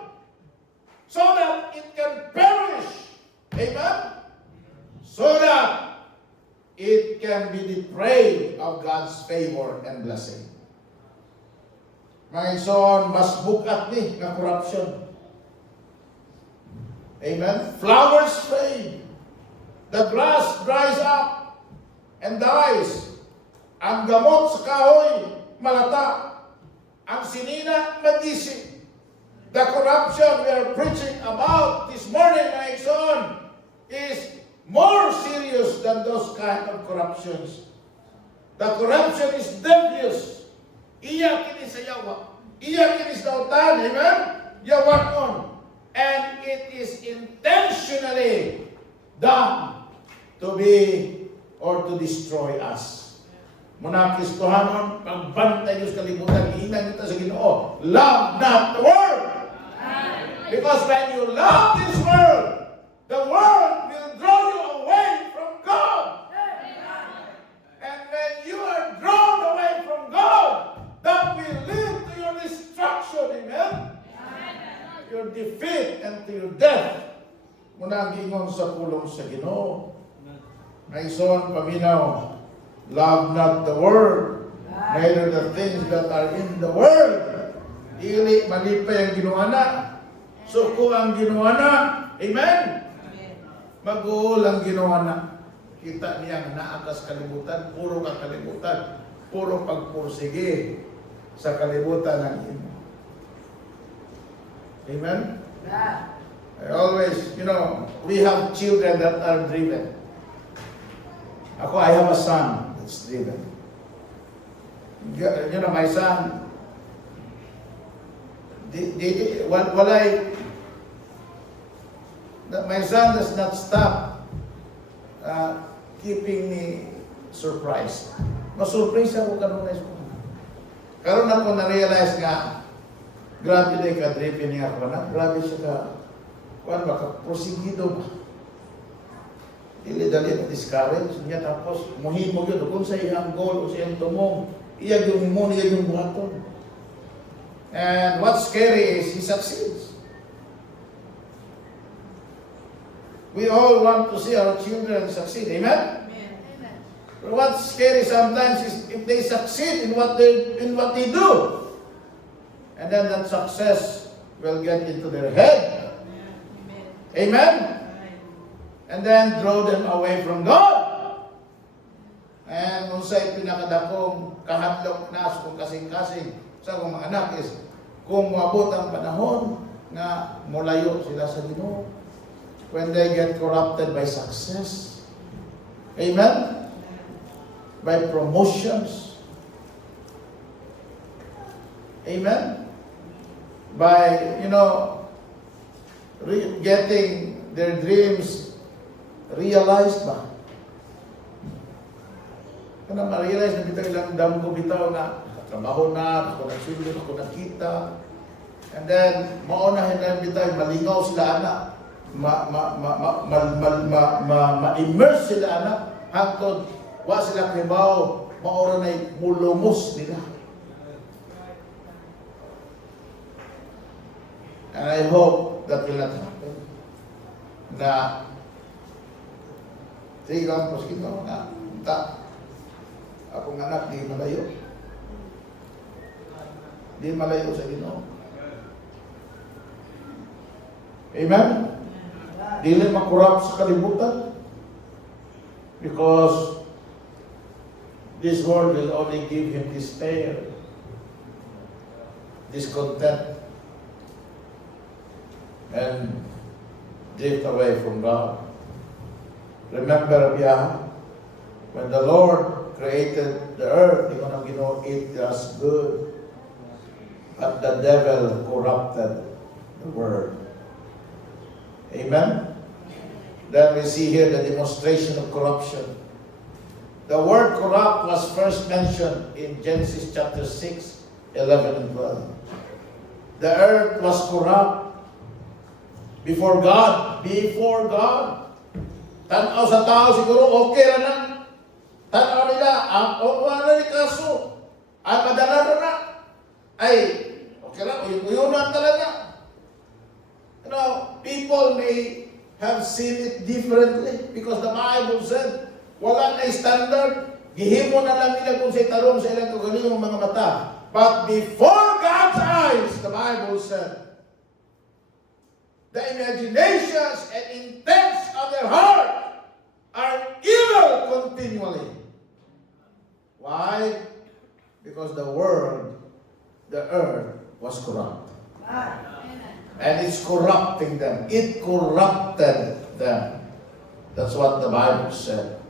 so that it can perish. Amen? So that it can be depraved of God's favor and blessing. Mga igsoon, mas bukat ni nga corruption. Amen? Flowers fade. The grass dries up and dies. Ang gamot sa kahoy, malata. Ang sinina, magising. The corruption we are preaching about this morning, my son, is more serious than those kind of corruptions. The corruption is devious. Iya kini sa yawa. Iya kini sa dautan. Amen? Yawan on. And it is intentionally done to be or to destroy us. Muna Kristohanon, pagbantay Diyos kalibutan, iinan kita sa Ginoo. Love not the world. Because when you love this world, the world will draw you away from God. And when you are drawn away from God, that will lead to your destruction. Amen? Your defeat and to your death. Muna gingon sa pulong sa Ginoo. Ngayon, paminaw, love not the world, neither the things that are in the world. Dili malipay ang ginuana. So kung ang ginuana, amen? Mag-uol ang ginuana. Kita niya nga naakas kalibutan, puro kakalibutan, puro pagpursige sa kalibutan ng imo. Amen? I always, we have children that are driven. I have a son that's driven. My son, my son does not stop keeping me surprised. Masurprise ako kanong na school. Karon ako na-realize nga, grabe na ka-driven niya ako na. Grabe siya ka, prosigido ba? Dili-dali na discourage niya, tapos muhimo yun. Kung sa iyang goal o sa iyang tumong, iyag yung himon, iyag yung buhaton. And what's scary is he succeeds. We all want to see our children succeed. Amen? Amen. But what's scary sometimes is if they succeed in what they do. And then that success will get into their head. Amen? And then draw them away from God. And kung sa'y pinakadakong kahadlok nas kung kasing-kasing sa akong mga anak is kung maabot ang panahon na mulayo sila sa Ginoo when they get corrupted by success. Amen? By promotions. Amen? By, getting their dreams realized ba? Kaya ma-realize na bitaw ilang damgo bitaw na trabaho na, ako nagsulod, ako nakita. And then, maunahin na bitaw, malingaw sila anak. Ma-immerse sila anak. Hangtod, wa sila kribaw, maura na mulumos nila. And I hope that will not happen. Na sigang poskino na akong anak di malayo. Di malayo sa Ginoo. Amen? Dili makurap sa kalibutan. Because this world will only give him despair, discontent, and drift away from God. Remember, when the Lord created the earth, it was good. But the devil corrupted the world. Amen? Then we see here the demonstration of corruption. The word corrupt was first mentioned in Genesis chapter 6, 11 and 12. The earth was corrupt before God. Before God. Tanaw sa tao siguro, okay na na. Tanaw nila, wala na ni kaso. Madala na. Ay, okay lang, uyunan talaga. People may have seen it differently because the Bible said, Wala na standard. Gihimo na lang nila kung sa tarong sa ilang kagalingong mga mata. But before God's eyes, the Bible said, the imaginations and intents of their heart are evil continually. Why? Because the world, the earth, was corrupt. And it's corrupting them. It corrupted them. That's what the Bible said.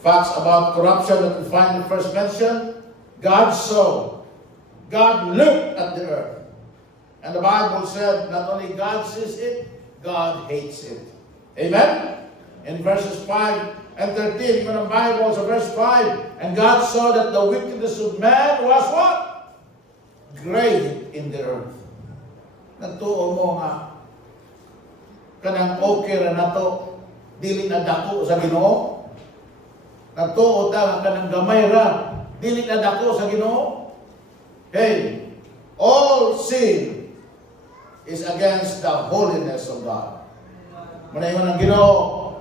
Facts about corruption that we find in the first mention. God saw. God looked at the earth. And the Bible said, not only God sees it, God hates it. Amen? In verses 5 and 13, even the Bible, so verse 5, and God saw that the wickedness of man was what? Great in the earth. Nagtuo mo nga, kanang okay ra nato, dili na dako sa Ginoo. Nagtuo ta nga kanang gamay ra, dili na dako sa Ginoo. Hey, all sin is against the holiness of God. Manayon ang Ginoo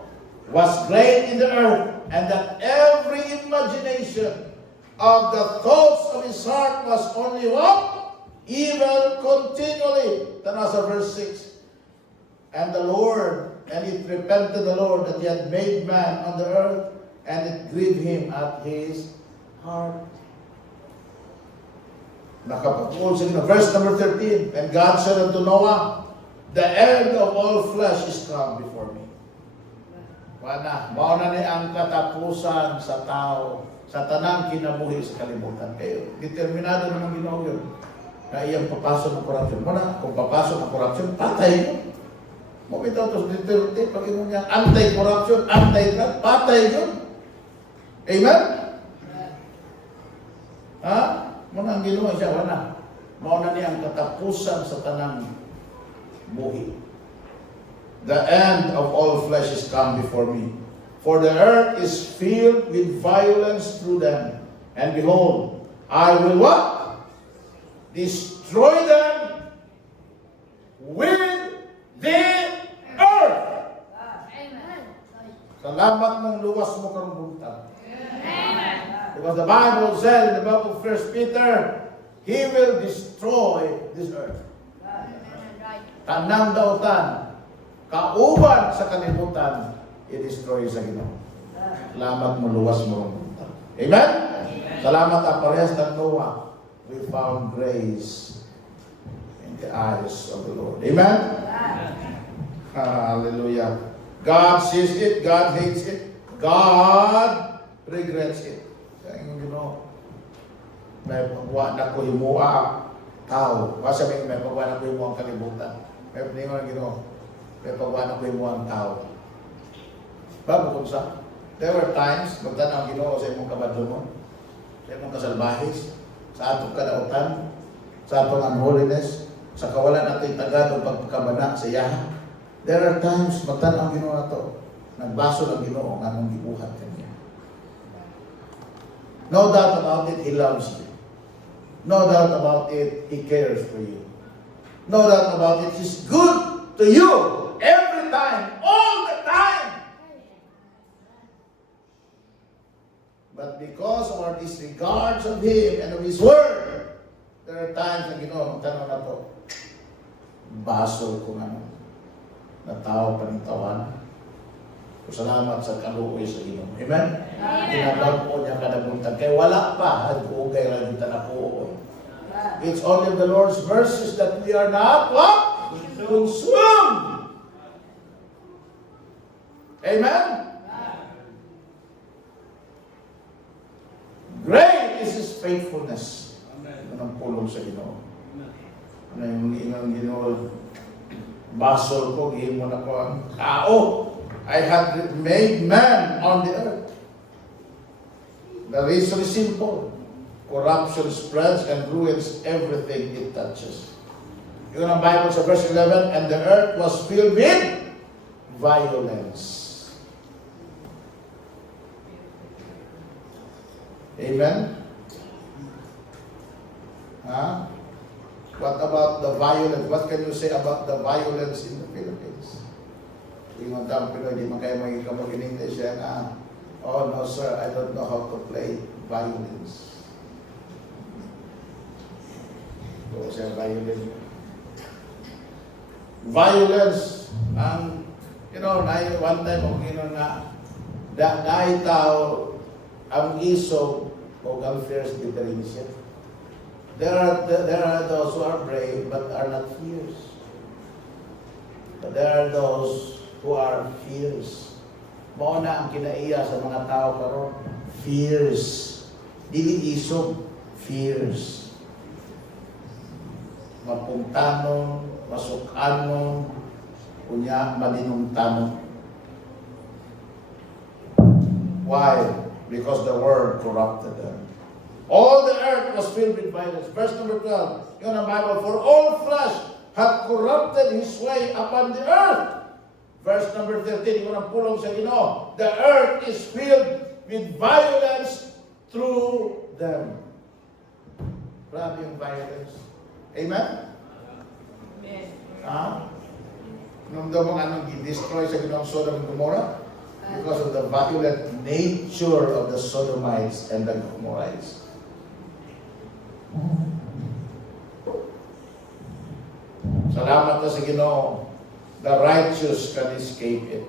was great in the earth, and that every imagination of the thoughts of his heart was only what? Evil continually. Tanaw sa verse 6. And the Lord, and it repented the Lord that he had made man on the earth, and it grieved him at his heart. Nakapag-uol sa verse number 13. And God said unto Noah, the end of all flesh is come before me. Wala, mauna ni ang katapusan sa tao, sa tanang kinabuhi sa kalibutan. Kayo, determinado naman Ginoo yun. Na iyang papasok ng korupsyon. Muna, kung papasok ng korupsyon, patay yun. Mabitaw ito sa Duterte, pag ino niya, anti-corruption, anti-drug, patay yun. Amen? Ha? Muna ang Ginoo siya, wala. Mauna niya ang katapusan sa tanang buhi. The end of all flesh is come before me. For the earth is filled with violence through them. And behold, I will what? Destroy them with the earth. Salamat mong luwas mo karong buntag. Because the Bible said in the book of 1 Peter, He will destroy this earth. Tanang dautan, kauban sa kalibutan, i-destroy sa Ginoo. Salamat mo luwas mo karong buntag. Amen? Salamat ang parehas ng Noah. We found grace in the eyes of the Lord. Amen? Hallelujah. God sees it, God hates it, God regrets it. Kaya you know, may pagwa na ko himuha tao. Basta may pagwa na ko himuha ang kalibutan. May pagwa na ko himuha ang tao. Bago kung sa, there were times, magtanaw ang Ginoo sa imong kabadlo mo, sa imong kasalbahis, sa atong kadautan, sa atong unholiness, sa kawalan natin tagad o pagkabana sa Yaha. There are times, magtanaw ang Ginoo na to, nagbaso ng Ginoo nga nung gibuhat kanya. No doubt about it, He loves you. No doubt about it, He cares for you. No doubt about it, He's good to you every time, all the time. But because of our disregards of Him and of His Word, there are times na Ginoo, magtanong na to, basol ko na tao panintawan. Salamat sa kaluoy sa Ginoo. Amen? Ginagawa po niya kadabuntag. Kaya wala pa, nag-uugay lang dito na po. It's only the Lord's mercies that we are not, what? Consumed. Amen? Great is His faithfulness. Ano ang pulong sa Ginoo? Ano yung Ginoo? Basol ko, gihin mo na ko ang tao. I had made man on the earth. The reason is simple. Corruption spreads and ruins everything it touches. Yun ang Bible sa verse 11, and the earth was filled with violence. Amen? Huh? What about the violence? What can you say about the violence in the Philippines? Ingon tang Pinoy, di man kayo magigkamot in English siya na, oh no sir, I don't know how to play violins. So siya violin. Violence, ang, one time, nga, dahil tao, ang isog, o ang fierce difference. There are those who are brave but are not fierce. But there are those who are fierce. Mauna ang kinaiya sa mga tao karon, fierce. Dili isog, fierce. Mapuntanon, masukanon, kunya madinungtanon. Why? Because the word corrupted them. All the earth was filled with violence. Verse number 12, yun ang Bible, for all flesh hath corrupted his way upon the earth. Verse number 13, yun ang pulong sa Ginoo, the earth is filled with violence through them. Grabe yung violence. Amen? Nung daw mga anong i-destroy sa Ginoong Sodom and Gomorrah? Because of the violent nature of the Sodomites and the Gomorrhites. Salamat na sa Ginoo. The righteous can escape it.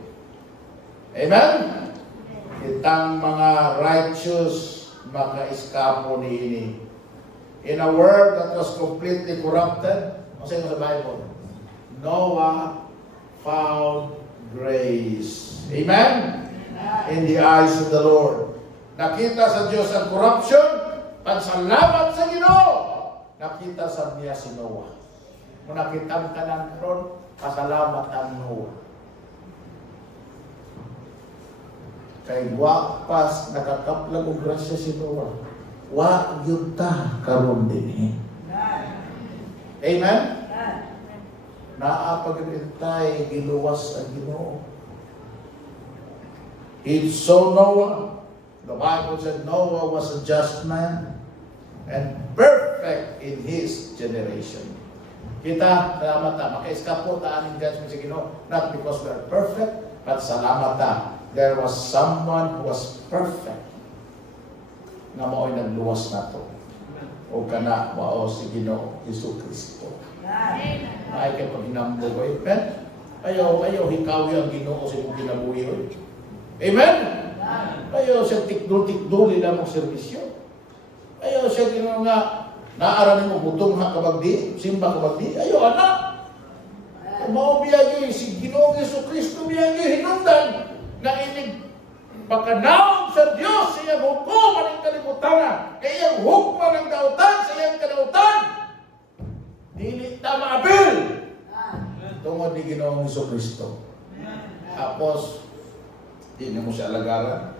Amen? Itang mga righteous maka-eskapo niini. In a world that was completely corrupted, kasi sa Bible, Noah found grace. Amen? In the eyes of the Lord. Nakita sa Diyos ang corruption, pagsalamat sa Ginoo. Nakita sa niya si Noah. Kung nakitang tanan karon, pasalamat ang Noah. Kay wapas nakakaplag og grasya si Noah. Wa gyud ta karon dinhi. Amen? Naapagintay giluwas ang Ginoo. He saw Noah. The Bible said Noah was a just man and perfect in his generation. Kita, salamat ta. Maka-eskapo ta aning judgment sa Ginoo. Not because we are perfect, but salamat ta. There was someone who was perfect na mao'y nagluwas na to. O kana, mao si Ginoo, Jesucristo. Ay kay paghinambo ko, amen? Ayaw hikawi ang Ginoo sa imong kinabuhi. Amen? Ayaw siya tikdul-tikduli lang ang serbisyo. Ayaw siya Ginoo nga, naaranin mo butong ha kabagdi, simba kabagdi, ayaw anak. Mao biyagi si Ginoo Jesucristo biyagi hinungdan na inig pagkanaog sa Diyos sa iyang hukuman ng kalibutan, kay iyang hukman ng dautan sa iyang kadautan. Dili ta maabil tungod ni Ginoong Jesucristo. Tapos di na mo siya alagaran.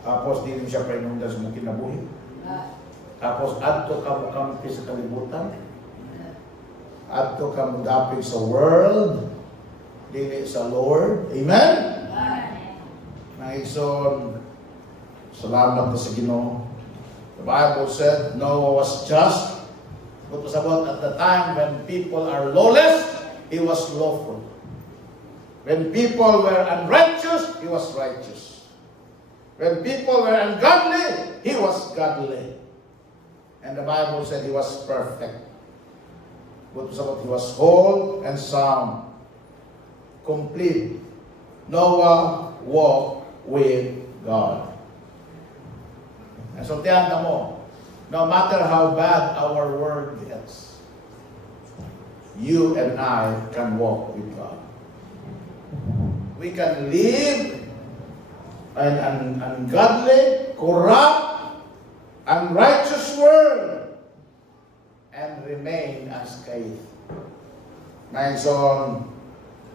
Tapos di mo siya painungdan sa mong kinabuhi. Tapos adto ka mo kampi sa kalibutan. Adto ka mo dapig sa world, dili sa Lord. Amen? Naison, salamat na sa Ginoo. The Bible said Noah was just. But was about at the time when people are lawless, he was lawful. When people were unrighteous, he was righteous. When people were ungodly, he was godly. And the Bible said he was perfect. But was about he was whole and sound, complete. Noah walked with God. And so tiyan mo, no matter how bad our world gets, you and I can walk with God. We can live an ungodly, corrupt, unrighteous world and remain unscathed. Nice on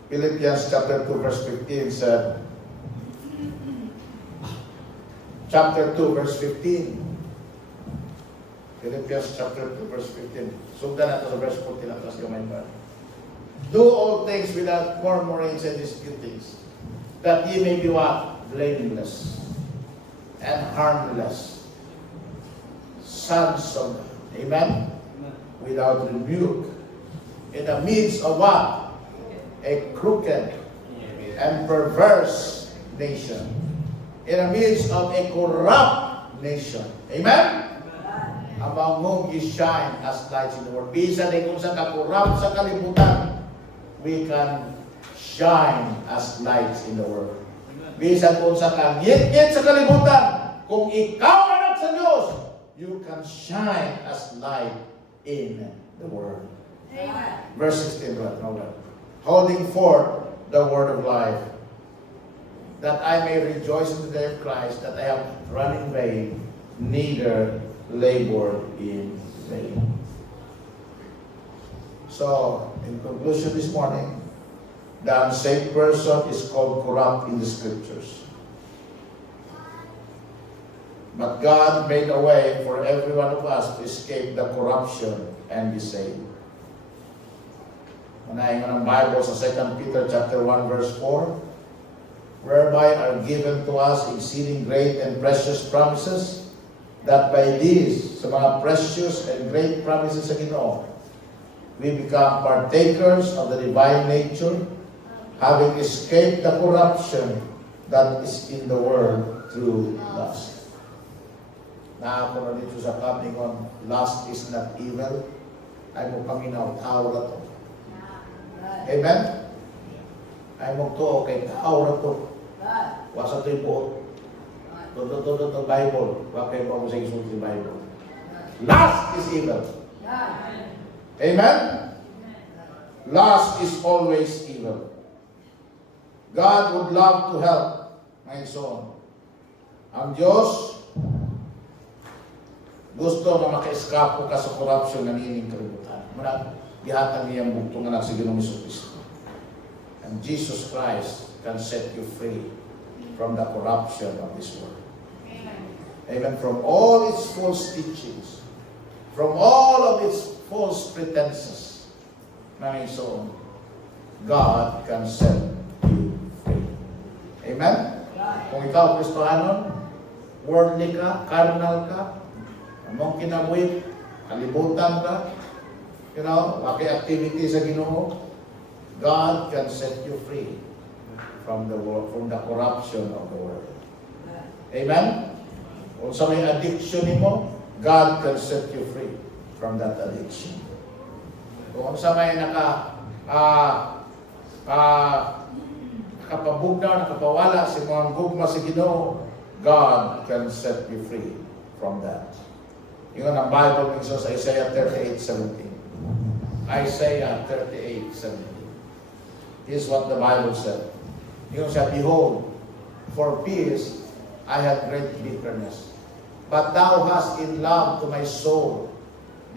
Philippians chapter 2 verse 15 said, chapter 2 verse 15, Philippians chapter 2 verse 15. Sundan nato sa verse 14 at tapos gamay ba. Do all things without murmurings and disputings, that ye may be what? Blameless and harmless, sons of God. Amen? Without rebuke, in the midst of what? A crooked and perverse nation, in the midst of a corrupt nation. Amen? Among whom you shine as lights in the world. Bisa din kung sa kakurap sa kalibutan, we can shine as lights in the world. Bisa kung sa kangit-ngit sa kalibutan, kung ikaw anak sa Diyos, you can shine as light in the world. Verse 16, right? Holding forth the word of life, that I may rejoice in the day of Christ, that I have run in vain, neither labored in vain. So, in conclusion this morning, the unsaved person is called corrupt in the scriptures. But God made a way for every one of us to escape the corruption and be saved. Unahin mo ng Bible sa 2 Peter chapter 1 verse 4, whereby are given to us exceeding great and precious promises, that by these, sa mga precious and great promises sa Ginoo, we become partakers of the divine nature, having escaped the corruption that is in the world through lust. Naako na dito sa Kapningon, lust is not evil. Ay mo paminaw, tao na to. Amen? Ay mo to, okay, tao na to. Wasa to yung buot. Todo to Bible. Wakay mo sa isunod sa Bible. Lust is evil. Amen? Lust is always evil. God would love to help my son. Ang Diyos gusto na maka-eskapo ka sa corruption na nining kalibutan. Muna, gihatag niyang bugtong anak sa Ginoong Jesucristo. And Jesus Christ can set you free from the corruption of this world. Amen. From all its false teachings, from all of its false pretenses, na so God can set you free. Amen? Kung ikaw Kristohanon, worldly ka, carnal ka, among kinabuhi, kalibutan ka, waki activity sa Ginoo, God can set you free from the world, from the corruption of the world. Amen? Kung sa may addiction mo, God can set you free from that addiction. Kung sa may nakapabugnaw, nakapawala sa mga gugma sa Ginoo, God can set you free from that. Yun ang Bible minsan sa Isaiah 38:17. Isaiah 38:17. Here's what the Bible said. Yun siya, behold, for peace I have great bitterness, but thou hast in love to my soul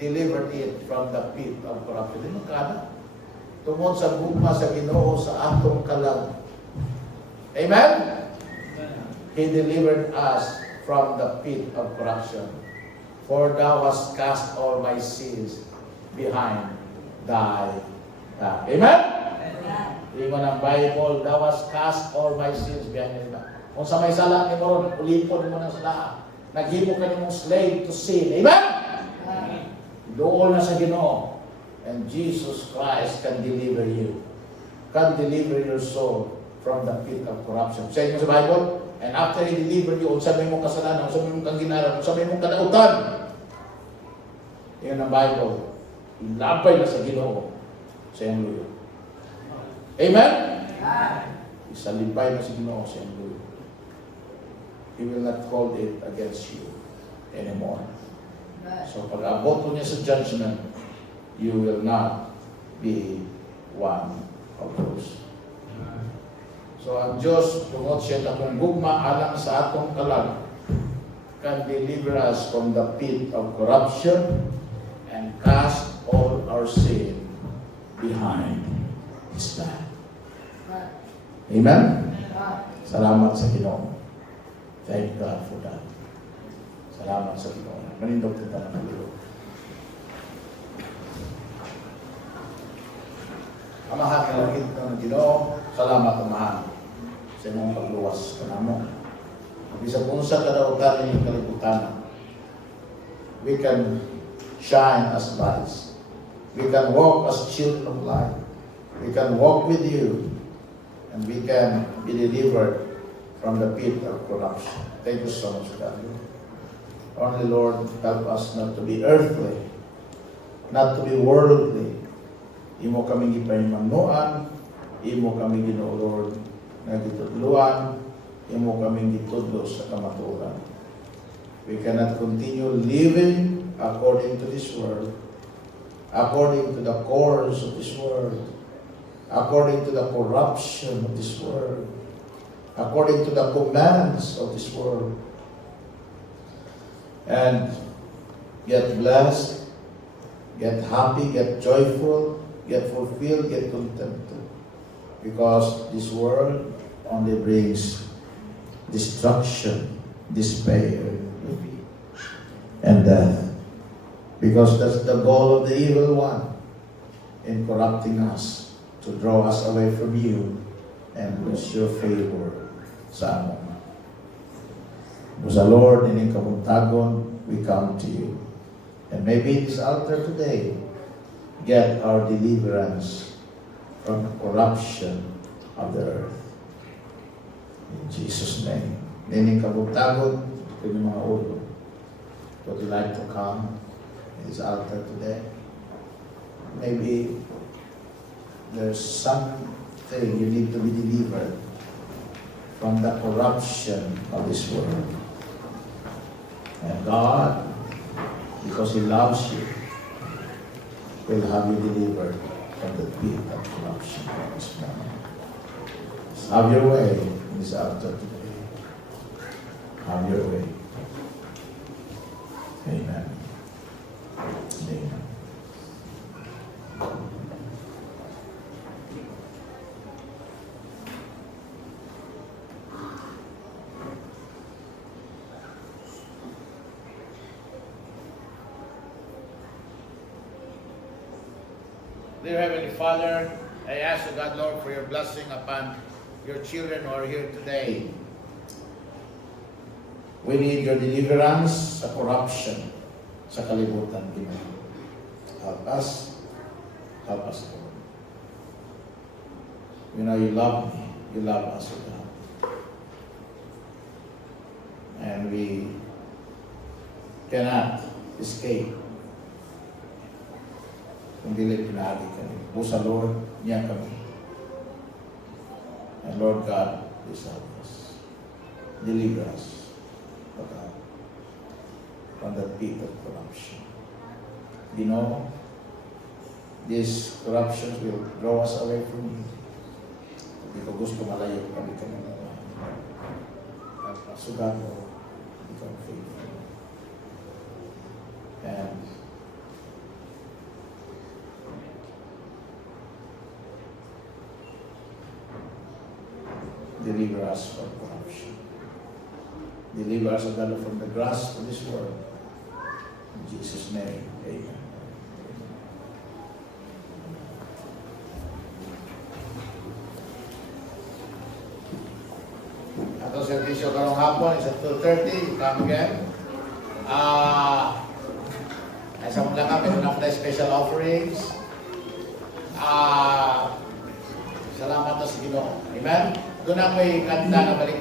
delivered it from the pit of corruption. Di mo kada? Tungod sa gugma sa Ginoo sa atong kalag. Amen? He delivered us from the pit of corruption. For thou hast cast all my sins behind thy back. Amen? Ingon ang Bible, thou hast cast all my sins behind thy back. Kung sa may sala ni mo ron, ulipon mo ng sala. Naghimo ka nimong slave to sin. Amen? Doon na sa Ginoo. And Jesus Christ can deliver you. Can deliver your soul from the pit of corruption. Sa inyo sa Bible, and after He delivered you, unsa may mong kasalanan, unsa may mong kanginaran, unsa may mong kadautan. Yan ang Bible. Ilabay na sa Ginoo. Sa inyo. Amen? Isalibay na sa Ginoo sa inyo. He will not hold it against you anymore. So pag abot mo niya sa judgment, you will not be one of those. So ang Diyos, tungod siya na kung gugma alang sa atong kalag, can deliver us from the pit of corruption and cast all our sin behind His back. Amen? Salamat sa Ginoo. Thank God for that. Salamat sa Ginoo. Manindog kita na Ginoo. Amahan ka lang ito ng Ginoo. Salamat, Amahan, sa inyong pagluwas ka namo. Bisa kung sa kadautan ng kalibutan, we can shine as lights. We can walk as children of light. We can walk with you and we can be delivered from the pit of corruption. Thank you so much, God. Only, Lord, help us not to be earthly, not to be worldly. Imo kami gipahimangnuan, imo kami Ginoo Lord nga gitudluan, imo kami gitudlo sa kamatuoran. We cannot continue living according to this world, according to the course of this world, according to the corruption of this world, according to the commands of this world, and get blessed, get happy, get joyful, get fulfilled, get contented. Because this world only brings destruction, despair, and death. Because that's the goal of the evil one in corrupting us, to draw us away from you and lose your favor sa amon. Sa Lord, in kabuntagon, we come to you. And maybe this altar today, get our deliverance from the corruption of the earth. In Jesus' name. Nining kabuntagon, ito yung mga ulo. Would you like to come in this altar today? Maybe there's something you need to be delivered from the corruption of this world. And God, because He loves you, will have you delivered from the pit of corruption this morning. Have your way in this altar today. Have your way. Amen. Amen. Dear Heavenly Father, I ask you, God, Lord, for your blessing upon your children who are here today. We need your deliverance sa corruption, sa kalibutan. Help us, Lord. We know you love me, you love us, God. And we cannot escape kung dili pinali kami. Busa, Lord, niya kami. And Lord God, please help us. Deliver us, O God, from the pit of corruption. You know, these corruptions will draw us away from you. Hindi ko gusto malayo kami kami na at pasugan mo, ikaw faithful. And deliver us from corruption. Deliver us, O God, from the grasp of this world. In Jesus' name, amen. Ato servisyo karong hapon is at 2:30. Come again. Sa mula kami, na special offerings. Salamat sa Ginoo. Amen? Doon ako'y kanta na balik.